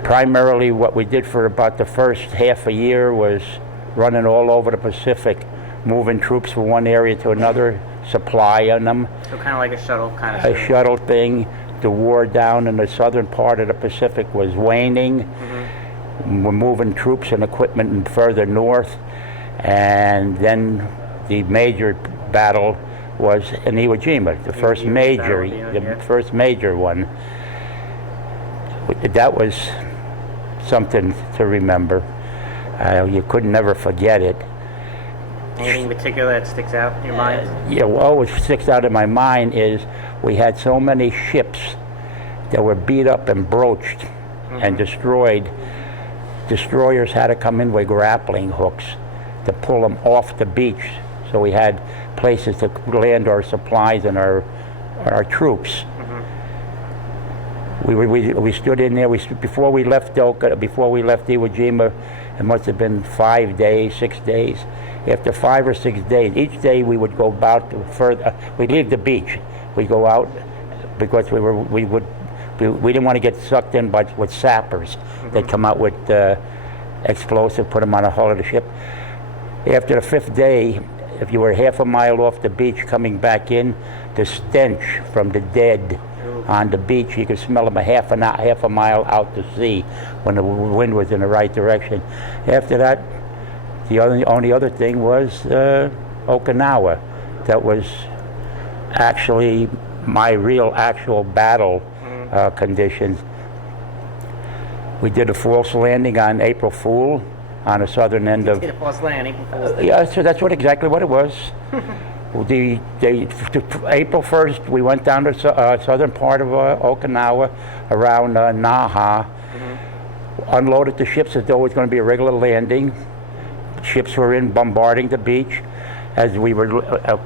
Primarily what we did for about the first half a year was running all over the Pacific, moving troops from one area to another, supplying them. So kind of like a shuttle kind of A thing. shuttle thing. The war down in the southern part of the Pacific was waning. We're moving troops and equipment further north. And then the major battle was in Iwo Jima, the first major, first major one. That was something to remember. You could never forget it. Anything in particular that sticks out in your mind? Yeah, well, what sticks out in my mind is we had so many ships that were beat up and broached and destroyed. Destroyers had to come in with grappling hooks to pull them off the beach. So we had places to land our supplies and our troops. We stood in there. Before we left Iwo Jima, it must have been 5 days, 6 days. After 5 or 6 days, each day we would go about further. We'd leave the beach. We'd go out because we didn't want to get sucked in with sappers. They'd come out with explosive, put them on the hull of the ship. After the 5th day, if you were half a mile off the beach coming back in, the stench from the dead on the beach, you could smell them half a mile out to sea when the wind was in the right direction. After that, the only other thing was Okinawa. That was actually my real actual battle conditions. We did a false landing on April Fool on the southern end of... Did a false landing before. Yeah, so that's exactly what it was. April 1st, we went down to southern part of Okinawa, around Naha, unloaded the ships as though it was going to be a regular landing. Ships were in bombarding the beach. As we were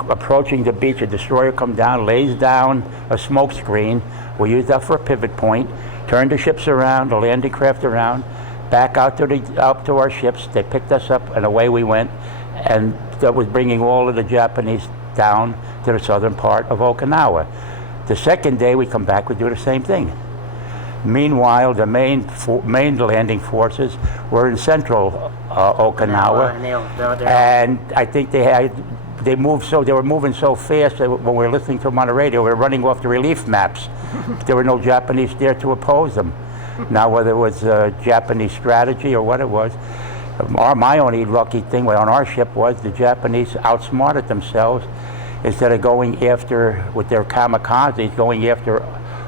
approaching the beach, a destroyer comes down, lays down a smoke screen. We used that for a pivot point, turned the ships around, the landing craft around, back out to our ships. They picked us up, and away we went. And that was bringing all of the Japanese down to the southern part of Okinawa. The second day we come back, we do the same thing. Meanwhile, the main landing forces were in central Okinawa, and I think they were moving so fast that when we were listening to them on the radio, we were running off the relief maps. There were no Japanese there to oppose them. Now, whether it was Japanese strategy or what it was, my only lucky thing on our ship was the Japanese outsmarted themselves. Instead of going after, with their kamikazes, going after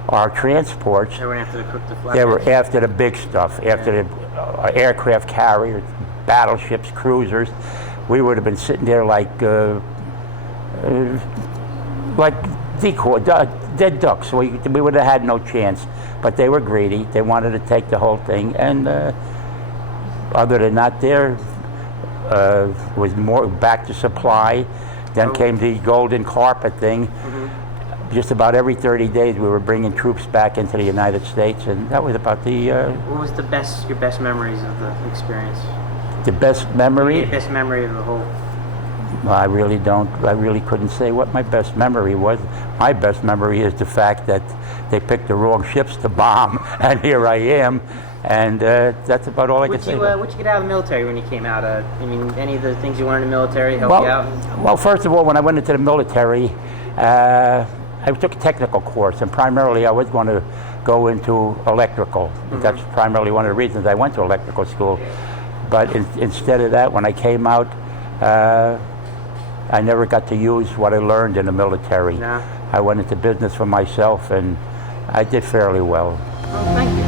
our transports, They were after the flag. they were after the big stuff, after the aircraft carriers, battleships, cruisers. We would have been sitting there like decoy, dead ducks. We would have had no chance. But they were greedy. They wanted to take the whole thing. And other than that, there was more back to supply. Then came the golden carpet thing. Just about every 30 days, we were bringing troops back into the United States, and that was about the. What was your best memories of the experience? The best memory? Your best memory of the whole. I really couldn't say what my best memory was. My best memory is the fact that they picked the wrong ships to bomb, and here I am. And that's about all I can say. What'd you get out of the military when you came out? Any of the things you learned in the military helped you out? Well, first of all, when I went into the military, I took a technical course, and primarily I was going to go into electrical. That's primarily one of the reasons I went to electrical school. But instead of that, when I came out, I never got to use what I learned in the military. No. I went into business for myself, and I did fairly well. Oh, thank you.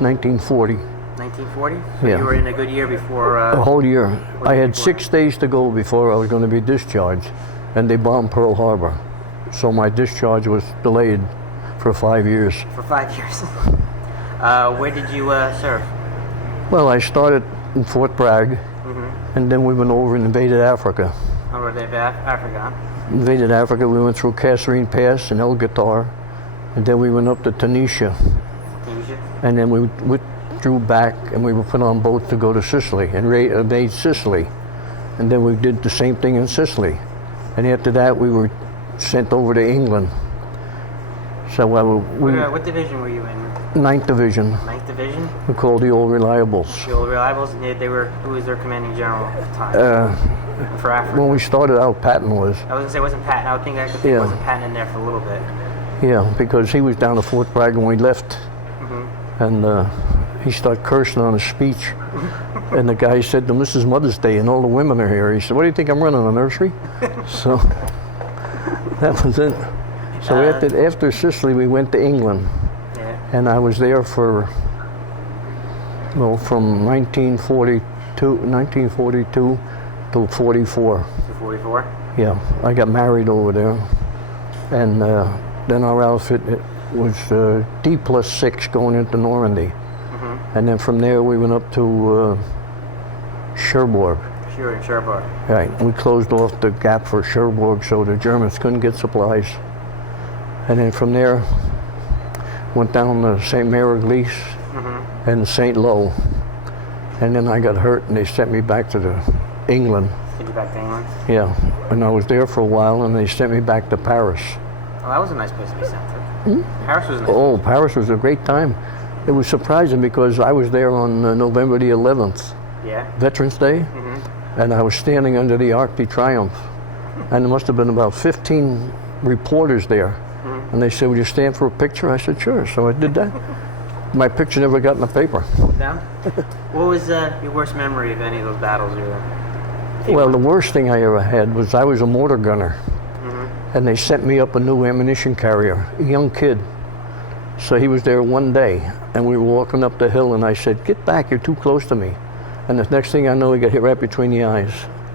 1940. 1940? So Yeah. you were in a good year before... A whole year. I had before? 6 days to go before I was going to be discharged, and they bombed Pearl Harbor. So my discharge was delayed for 5 years. For 5 years. Where did you serve? Well, I started in Fort Bragg, and then we went over and invaded Africa. Over there, Africa. Invaded Africa, we went through Kasserine Pass and El Gitar, and then we went up to Tunisia, Tunisia? and then we withdrew back, and we were put on boats to go to Sicily, and invade Sicily. And then we did the same thing in Sicily. And after that, we were sent over to England. So What division were you in? 9th Division, 9th Division? we called the Old Reliables. The Old Reliables? And who was their commanding general at the time? For Africa? When we started out, Patton was. I was going to say, it wasn't Patton. I would think Yeah. wasn't Patton in there for a little bit. Yeah, because he was down to Fort Bragg when we left. And he started cursing on his speech. And the guy said to him, "This is Mother's Day and all the women are here." He said, "What do you think I'm running, a nursery?" So that was it. So after Sicily, we went to England. Yeah. And I was there for, well, from 1942 till 44. To 44? Yeah, I got married over there. And then our outfit was D+6 going into Normandy. And then from there we went up to Cherbourg. Sure, in Cherbourg. Right, we closed off the gap for Cherbourg so the Germans couldn't get supplies. And then from there, went down to St. Mary-Glise and St. Lo. And then I got hurt and they sent me back to England. Sent you back to England? Yeah, and I was there for a while and they sent me back to Paris. Oh, that was a nice place to be sent to. Paris was a nice Oh, Paris was a great time. It was surprising because I was there on November the 11th, Yeah. Veterans Day, and I was standing under the Arc de Triomphe. And there must have been about 15 reporters there. And they said, "Would you stand for a picture?" I said, "Sure." So I did that. My picture never got in the paper. Down? What was your worst memory of any of those battles you were in? Well, the worst thing I ever had was I was a mortar gunner. And they sent me up a new ammunition carrier, a young kid. So he was there one day, and we were walking up the hill, and I said, "Get back, you're too close to me." And the next thing I know, he got hit right between the eyes.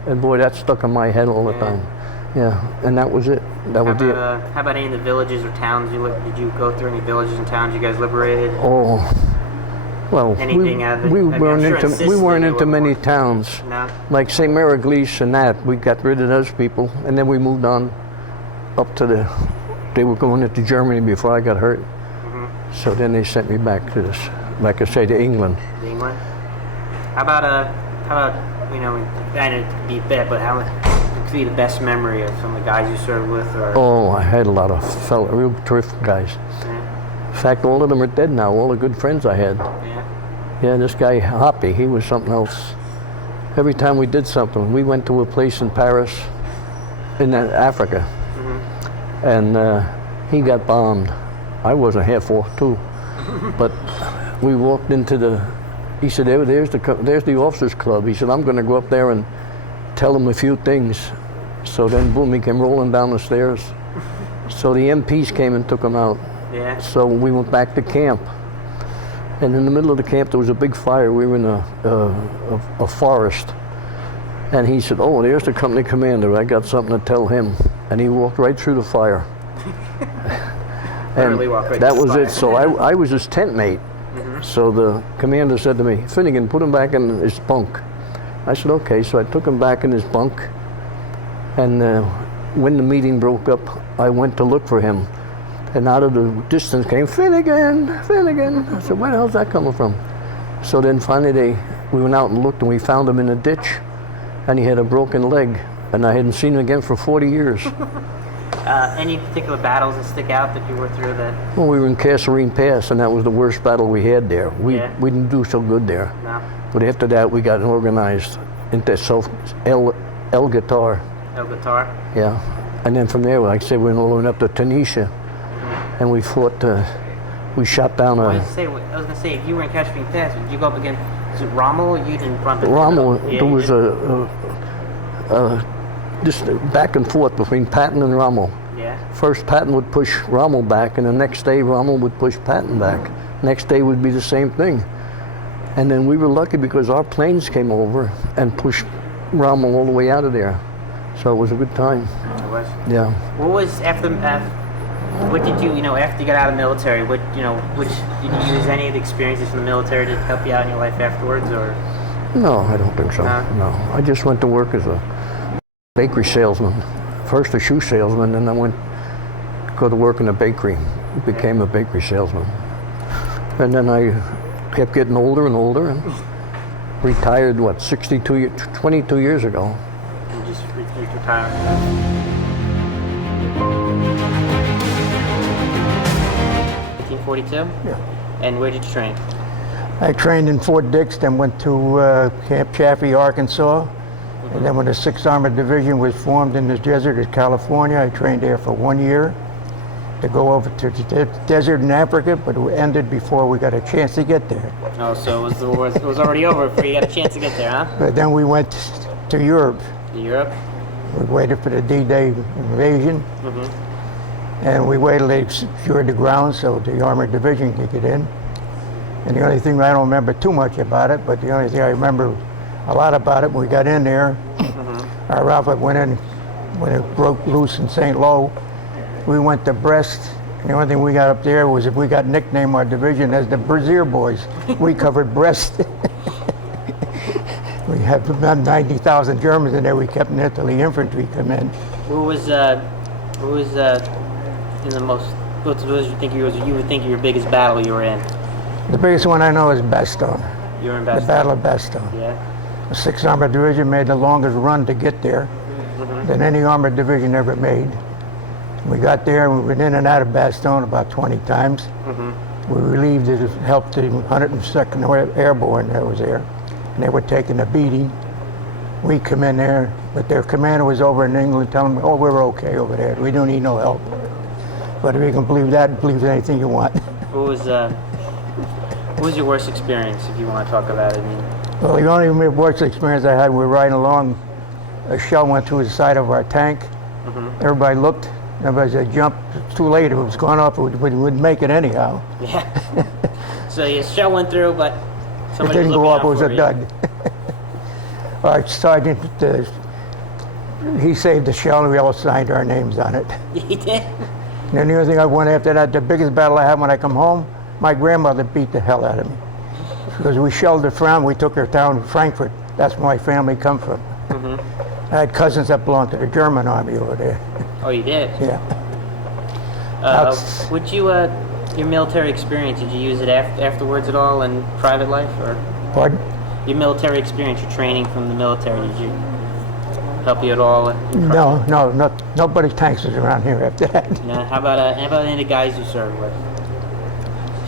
And boy, that stuck in my head all the time. Yeah, and that was it. That was it. How about any of the villages or towns did you go through any villages and towns you guys liberated? Oh, well, Anything out of the- we I mean, I'm weren't sure in into Sicily we weren't there into were many more. towns. No? Like St. Mary-Glise and that, we got rid of those people, and then we moved on up to they were going into Germany before I got hurt. So then they sent me back to this, like I say, to England. England? How about I know it could be bad, but how would be the best memory of some of the guys you served with? Or Oh, I had a lot of real terrific guys. yeah, In fact, all of them are dead now, all the good friends I had. yeah. Yeah, this guy, Hoppy, he was something else. Every time we did something, we went to a place in Paris, in Africa, and he got bombed. I wasn't half off too, but we walked into he said, there's the officers club. He said, "I'm going to go up there and tell them a few things." So then, boom, he came rolling down the stairs. So the MPs came and took him out. Yeah. So we went back to camp. And in the middle of the camp, there was a big fire. We were in a forest. And he said, "Oh, there's the company commander. I got something to tell him." And he walked right through the fire. And Literally walked right that through the was it. So I was his tent mate. So the commander said to me, "Finnegan, put him back in his bunk." I said, "Okay." So I took him back in his bunk. And when the meeting broke up, I went to look for him. And out of the distance came, "Finnegan, Finnegan." I said, "Where the hell's that coming from?" So then finally we went out and looked, and we found him in a ditch. And he had a broken leg. And I hadn't seen him again for 40 years. Any particular battles that stick out that you were through that? Well, we were in Kasserine Pass, and that was the worst battle we had there. We didn't do so good there. No. But after that, we got organized into El Gitar. El Guitar? Yeah. And then from there, like I said, we went up to Tunisia, and we fought. We shot down I a was gonna say, if you were in Catch Me Fast, did you go up against, was it Rommel or you didn't bump into Rommel. Yeah, There you was did. just back and forth between Patton and Rommel. Yeah. First, Patton would push Rommel back, and the next day, Rommel would push Patton back. Next day would be the same thing. And then we were lucky because our planes came over and pushed Rommel all the way out of there. So it was a good time. It was. Yeah. What was what did you, after you got out of the military, did you use any of the experiences from the military to help you out in your life afterwards, or? No, I don't think so. No? No. I just went to work as a bakery salesman. First a shoe salesman, then I went to go to work in a bakery. Became a bakery salesman. And then I kept getting older and older and retired, 22 years ago. You just retired. 1942? Yeah. And where did you train? I trained in Fort Dix, then went to Camp Chaffee, Arkansas. And then when the 6th Armored Division was formed in the desert of California, I trained there for 1 year to go over to the desert in Africa, but it ended before we got a chance to get there. Oh, so it was already over before you got a chance to get there, huh? But then we went to Europe. To Europe? We waited for the D-Day invasion. And we waited till they secured the ground so the Armored Division could get in. And the only thing, I don't remember too much about it, but the only thing I remember a lot about it, when we got in there, our outfit went in, when it broke loose in St. Lo, we went to Brest, and the only thing we got up there was if we got nicknamed our division as the Brazier Boys. We covered Brest. We had about 90,000 Germans in there. We kept in there till the infantry come in. What was in the most? What was you would think your biggest battle you were in? The biggest one I know is Bastogne. You were in The Bastogne. Battle of Bastogne. Yeah. The 6th Armored Division made the longest run to get there than any armored division ever made. We got there and we went in and out of Bastogne about 20 times. We relieved it, helped the 102nd Airborne that was there, and they were taking a beating. We come in there, but their commander was over in England telling me, oh, we're okay over there. We don't need no help. But if you can believe that, believe anything you want. What was your worst experience, if you want to talk about it? I mean, Well, the only worst experience I had, we were riding along, a shell went through the side of our tank. Everybody looked, everybody said, jump, it's too late, if it was gone off, we wouldn't make it anyhow. yeah. So your shell went through, but It somebody didn't was go looking off, out it was for a you. dud. Our sergeant, he saved the shell and we all signed our names on it. He did? And then the other thing I went after that, the biggest battle I had when I come home, my grandmother beat the hell out of me. Because we shelled the front, we took her down to Frankfurt. That's where my family come from. I had cousins that belonged to the German army over there. Oh, you did? Yeah. Would you, your military experience, did you use it afterwards at all in private life? Or Pardon? your military experience, your training from the military, did you help you at all? Nobody tanks us around here after that. No? How about any of the guys you served with?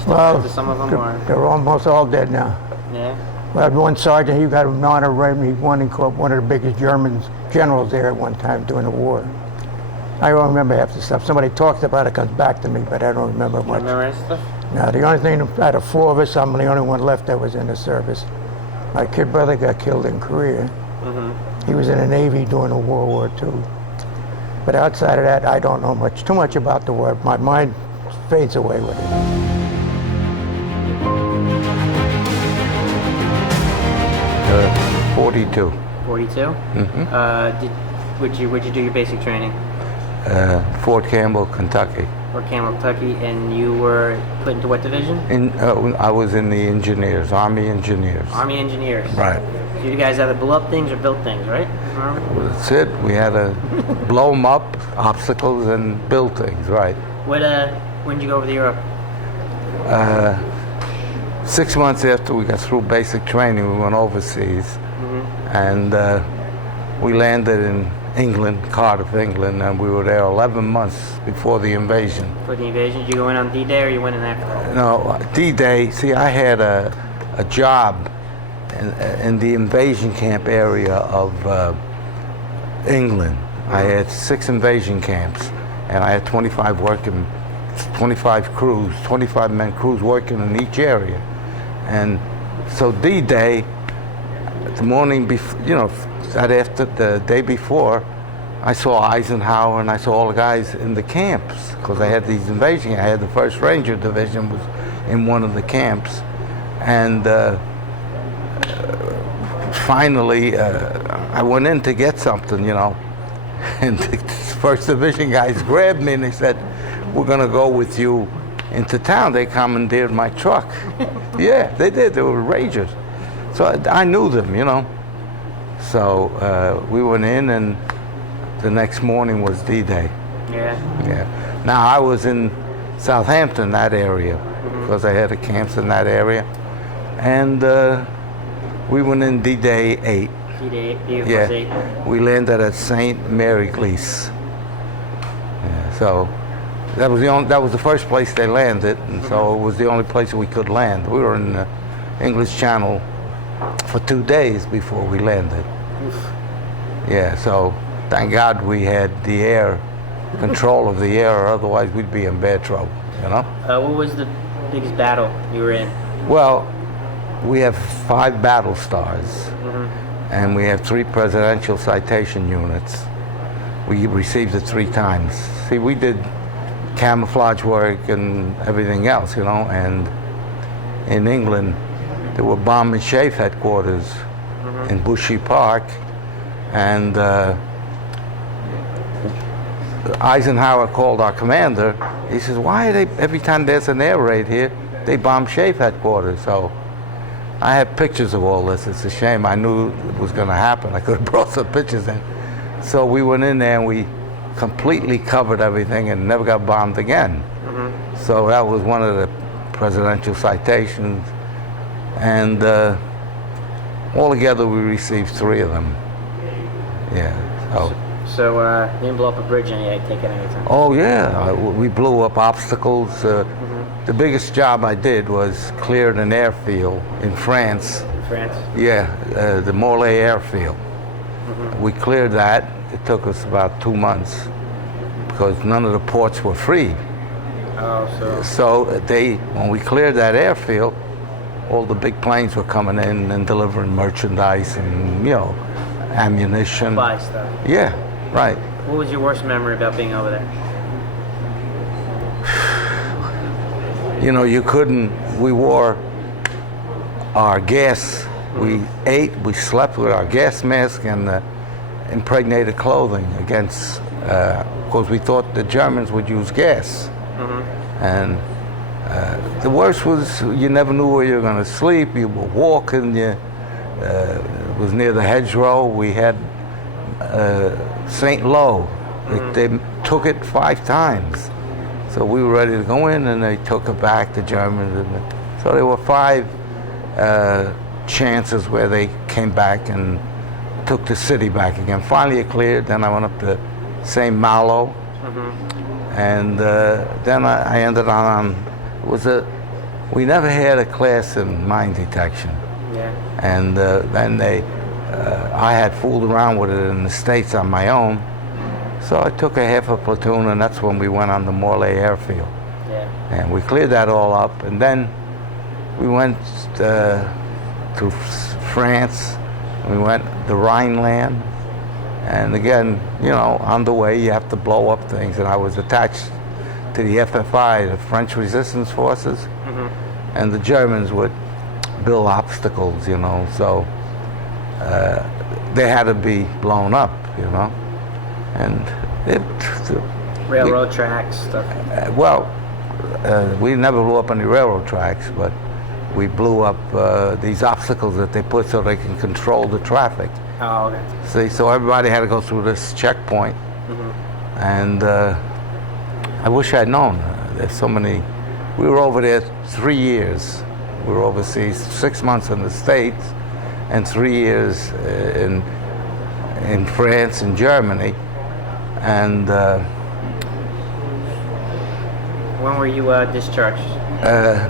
Still Well, talk to some of them, or? they're almost all dead now. Yeah? We had one sergeant, he got an honor rating. He won and caught one of the biggest German generals there at one time during the war. I don't remember half the stuff. Somebody talks about it, comes back to me, but I don't remember much. Remember that stuff? Now, the only thing, out of 4 of us, I'm the only one left that was in the service. My kid brother got killed in Korea. He was in the Navy during the World War II. But outside of that, I don't know too much about the war. My mind fades away with it. 42. 42? Where'd you do your basic training? Fort Campbell, Kentucky. Fort Campbell, Kentucky, and you were put into what division? I was in the engineers, Army engineers. Army engineers. Right. So you guys either blew up things or built things, right? Well, that's it. We had to blow them up, obstacles, and build things, right. When did you go over to Europe? 6 months after we got through basic training, we went overseas. And we landed in England, Cardiff, England, and we were there 11 months before the invasion. For the invasion, did you go in on D-Day or you went in after? No, D-Day, see, I had a job in the invasion camp area of England. I had 6 invasion camps, and I had 25 crews, 25 men crews working in each area. And so D-Day, the morning before, that after the day before, I saw Eisenhower and I saw all the guys in the camps because I had these invasion. I had the 1st Ranger Division was in one of the camps, and finally I went in to get something, and the 1st Division guys grabbed me and they said, "We're going to go with you into town." They commandeered my truck. Yeah, they did. They were Rangers. So I knew them, So we went in, and the next morning was D-Day. Yeah. Yeah. Now I was in Southampton, that area, because I had the camps in that area, and we went in D-Day 8. D-Day 8. Yeah. Was 8. We landed at St. Mary Glees. Yeah, so that was the first place they landed, and so it was the only place we could land. We were in the English Channel for 2 days before we landed. Oof. Yeah, so thank God we had the air, control of the air, or otherwise we'd be in bad trouble, What was the biggest battle you were in? Well, we have 5 battle stars, and we have 3 presidential citation units. We received it 3 times. See, we did camouflage work and everything else, and in England, there were bomb and chafe headquarters in Bushy Park, and Eisenhower called our commander. He says, "Why are they, every time there's an air raid here, they bomb chafe headquarters?" So I have pictures of all this. It's a shame. I knew it was going to happen. I could have brought some pictures in. So we went in there and we completely covered everything and never got bombed again. So that was one of the presidential citations. And altogether we received 3 of them. Yeah. So you didn't blow up a bridge and you take it anytime? Oh yeah, we blew up obstacles. The biggest job I did was cleared an airfield in France. In France? Yeah, the Morlaix airfield. We cleared that. It took us about 2 months because none of the ports were free. Oh, So when we cleared that airfield, all the big planes were coming in and delivering merchandise and, ammunition. Buy stuff. Yeah, right. What was your worst memory about being over there? You couldn't, we wore our gas, we ate, we slept with our gas mask and impregnated clothing against, because we thought the Germans would use gas. And the worst was you never knew where you were going to sleep. You were walking, it was near the hedgerow. We had St. Lo. They took it 5 times. So we were ready to go in, and they took it back, the Germans. So there were 5 chances where they came back and took the city back again. Finally it cleared, then I went up to St. Malo, and then I ended on, we never had a class in mine detection. Yeah. And then I had fooled around with it in the States on my own. So I took a half a platoon, and that's when we went on the Morlaix airfield. Yeah. And we cleared that all up, and then we went to France. We went the Rhineland, and again, on the way you have to blow up things. And I was attached to the FFI, the French Resistance Forces, and the Germans would build obstacles, so they had to be blown up, and railroad tracks, stuff. We never blew up any railroad tracks, but we blew up these obstacles that they put so they can control the traffic. Oh, okay. See, so everybody had to go through this checkpoint, and I wish I'd known. There's so many. We were over there 3 years. We were overseas 6 months in the States, and 3 years in France and Germany. And when were you discharged?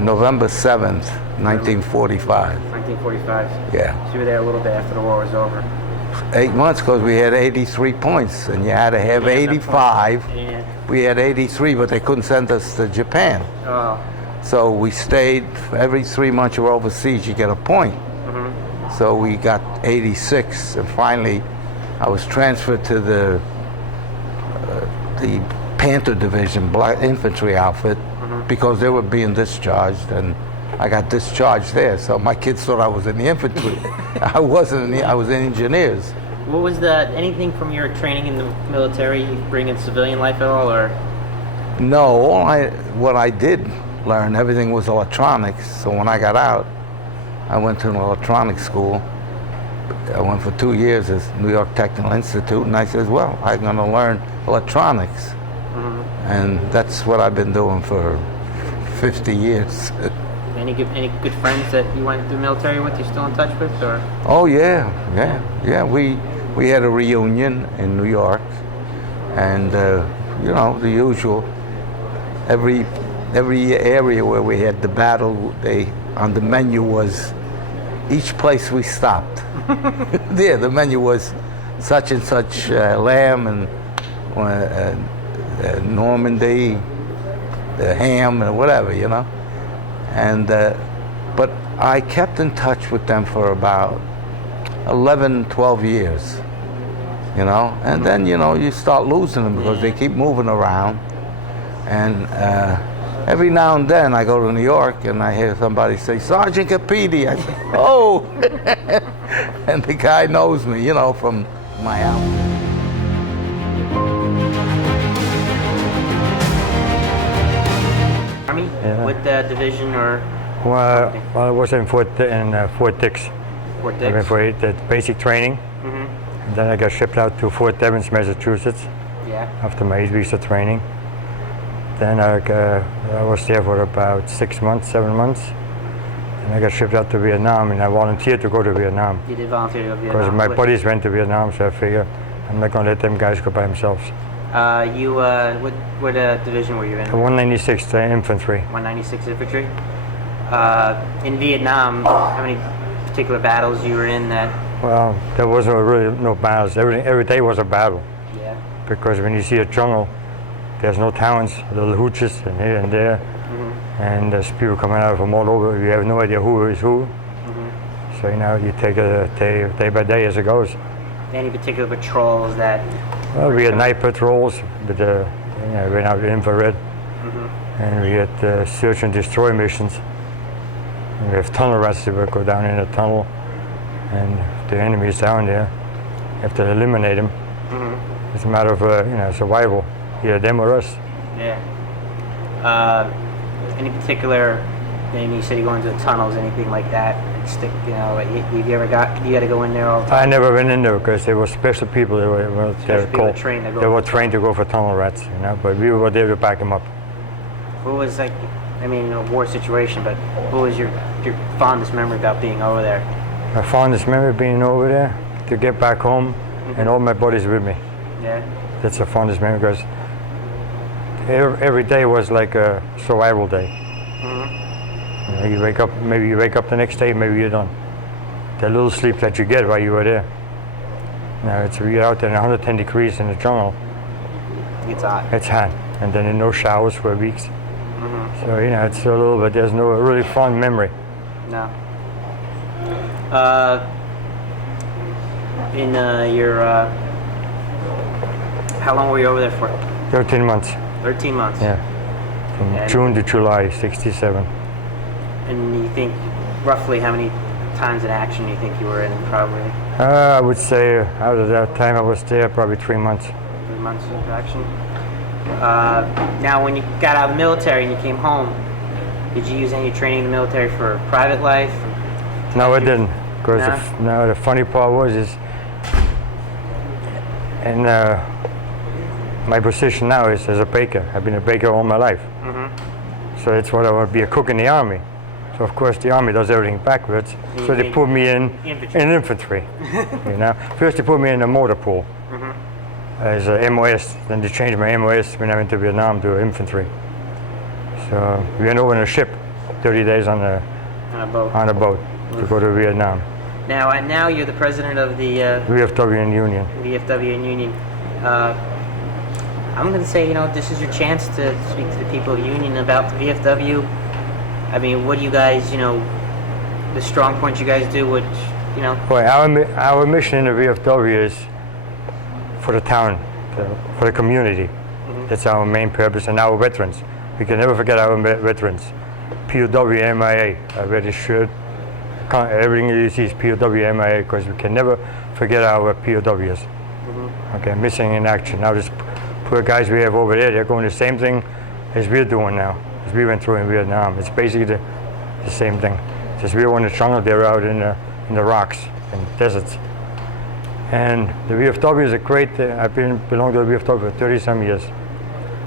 November 7th, 1945. 1945. Yeah. So you were there a little bit after the war was over. 8 months because we had 83 points, and you had to have 85. Yeah. We had 83, but they couldn't send us to Japan. Oh. So we stayed, every 3 months you're overseas, you get a point. So we got 86, and finally I was transferred to the Panther Division, Black Infantry outfit, because they were being discharged, and I got discharged there. So my kids thought I was in the infantry. I wasn't. I was in engineers. What was anything from your training in the military you bring in civilian life at all, or? No, what I did learn, everything was electronics. So when I got out, I went to an electronics school. I went for 2 years at New York Technical Institute, and I said, well, I'm going to learn electronics. And that's what I've been doing for 50 years. Any good friends that you went to the military with, you still in touch with, or? Oh yeah. We had a reunion in New York, and you know, the usual. Every area where we had the battle, on the menu was each place we stopped. There, the menu was such and such lamb and Normandy, the ham and whatever, you know. And but I kept in touch with them for about 11, 12 years, you know. And then, you know, you start losing them because they keep moving around. And every now and then I go to New York and I hear somebody say, Sergeant Capidi. I say, oh! And the guy knows me, you know, from my outfit. Army? Yeah. What division or? Well, I was in Fort Dix. Fort Dix? I've been for the basic training. And then I got shipped out to Fort Devens, Massachusetts. Yeah. After my 8 weeks of training. Then I was there for about 6 months, 7 months. And I got shipped out to Vietnam, and I volunteered to go to Vietnam. You did volunteer to go to Vietnam? Because my buddies went to Vietnam, so I figured I'm not going to let them guys go by themselves. What division were you in? The 196th Infantry. 196 Infantry. In Vietnam, how many particular battles you were in that? Well, there was really no battles. Every day was a battle. Yeah. Because when you see a jungle, there's no towns, little hooches and here and there. And there's people coming out from all over. You have no idea who is who. So, you know, you take it day by day as it goes. Any particular patrols that? Well, we had night patrols, but you know, we went out with infrared. And we had search and destroy missions. And we have tunnel rats that would go down in a tunnel. And if the enemy is down there, you have to eliminate them. It's a matter of you know, survival, either them or us. Yeah. Any particular? And you said you go into the tunnels, anything like that? And stick, you know, like you got to go in there all the time. I never went in there because there were special people. They were trained to go. They were trained to go for tunnel rats, you know. But we were there to back them up. What was like? I mean, a war situation, but what was your fondest memory about being over there? My fondest memory of being over there, to get back home and all my buddies with me. Yeah. That's the fondest memory because every day was like a survival day. You know, you wake up, maybe you wake up the next day, maybe you don't. The little sleep that you get while you were there. Now you're out there in 110 degrees in the jungle. It's hot. It's hot, and then no showers for weeks. So you know, it's a little bit. There's no really fond memory. No. In your, how long were you over there for? 13 months. 13 months. Yeah. From June to July, 67. And you think roughly how many times in action do you think you were in? Probably. I would say out of that time I was there, probably 3 months. 3 months of action. Now, when you got out of the military and you came home, did you use any training in the military for private life? No, I didn't. Because No? the funny part was and my position now is as a baker. I've been a baker all my life. So that's what I want to be, a cook in the army. So of course the army does everything backwards. So they put me in infantry. You know, first they put me in a motor pool as a MOS. Then they changed my MOS when I went to Vietnam to infantry. So we went over in a ship, 30 days on a boat to go to Vietnam. Now you're the president of the VFW and Union. VFW and Union. I'm going to say, this is your chance to speak to the people of Union about the VFW. I mean, what do you guys, the strong points you guys do, which, Well, our mission in the VFW is for the town, for the community. That's our main purpose, and our veterans. We can never forget our veterans. POW, MIA. I wear this shirt. Everything you see is POW, MIA, because we can never forget our POWs. Okay, missing in action. Now, this poor guys we have over there, they're going the same thing as we're doing now, as we went through in Vietnam. It's basically the same thing. Just we're in the jungle, they're out in the rocks and deserts. And the VFW is a great, I've belonged to the VFW for 30-some years.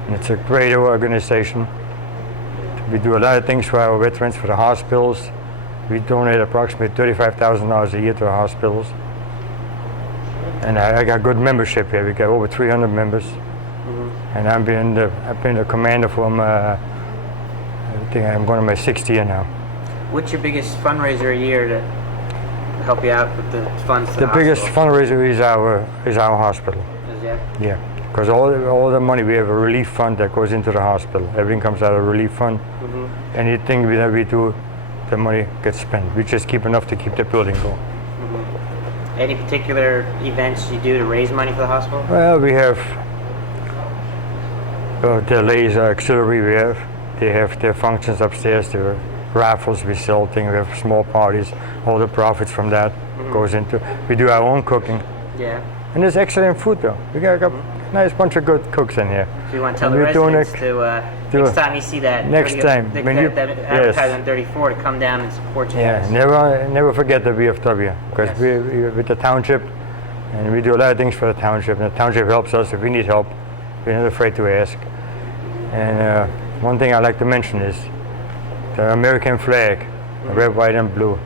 And it's a great organization. We do a lot of things for our veterans, for the hospitals. We donate approximately $35,000 a year to the hospitals. And I got good membership here. We got over 300 members. And I've been the commander from, I think I'm going to my 6th year now. what's your biggest fundraiser a year to help you out with the funds? The biggest fundraiser is our hospital. Is that? Yeah, because all the money, we have a relief fund that goes into the hospital. Everything comes out of the relief fund. Anything that we do, the money gets spent. We just keep enough to keep the building going. Any particular events you do to raise money for the hospital? Well, we have the laser auxiliary. They have their functions upstairs. There are raffles we sell things. We have small parties. All the profits from that goes into. We do our own cooking. Yeah. And there's excellent food though. We got a nice bunch of good cooks in here. So you want to tell the residents to next time you see that that advertisement on 34 to come down and support you guys. Never forget the VFW, because we're with the township, and we do a lot of things for the township. And the township helps us if we need help. We're not afraid to ask. And one thing I like to mention is the American flag, red, white, and blue.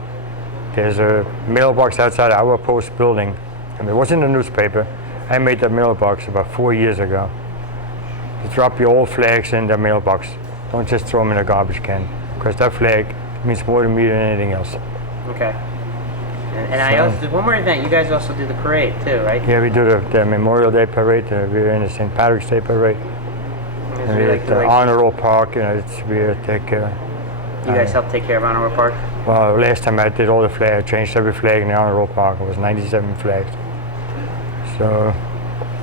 There's a mailbox outside our post building, and it was in the newspaper. I made that mailbox about 4 years ago. To drop your old flags in the mailbox. Don't just throw them in a garbage can, because that flag means more to me than anything else. Okay. And I also did one more event. You guys also do the parade too, right? Yeah, we do the Memorial Day parade. We're in the St. Patrick's Day parade. And we're at the Honor Roll Park. We take care. You guys help take care of Honor Roll Park? Well, last time I did all the flags. I changed every flag in the Honor Roll Park. It was 97 flags. So.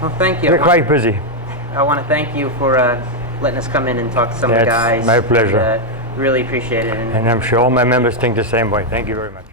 Well, thank you. We're quite busy. I want to thank you for letting us come in and talk to some of the guys. My pleasure. And, really appreciate it. And I'm sure all my members think the same way. Thank you very much.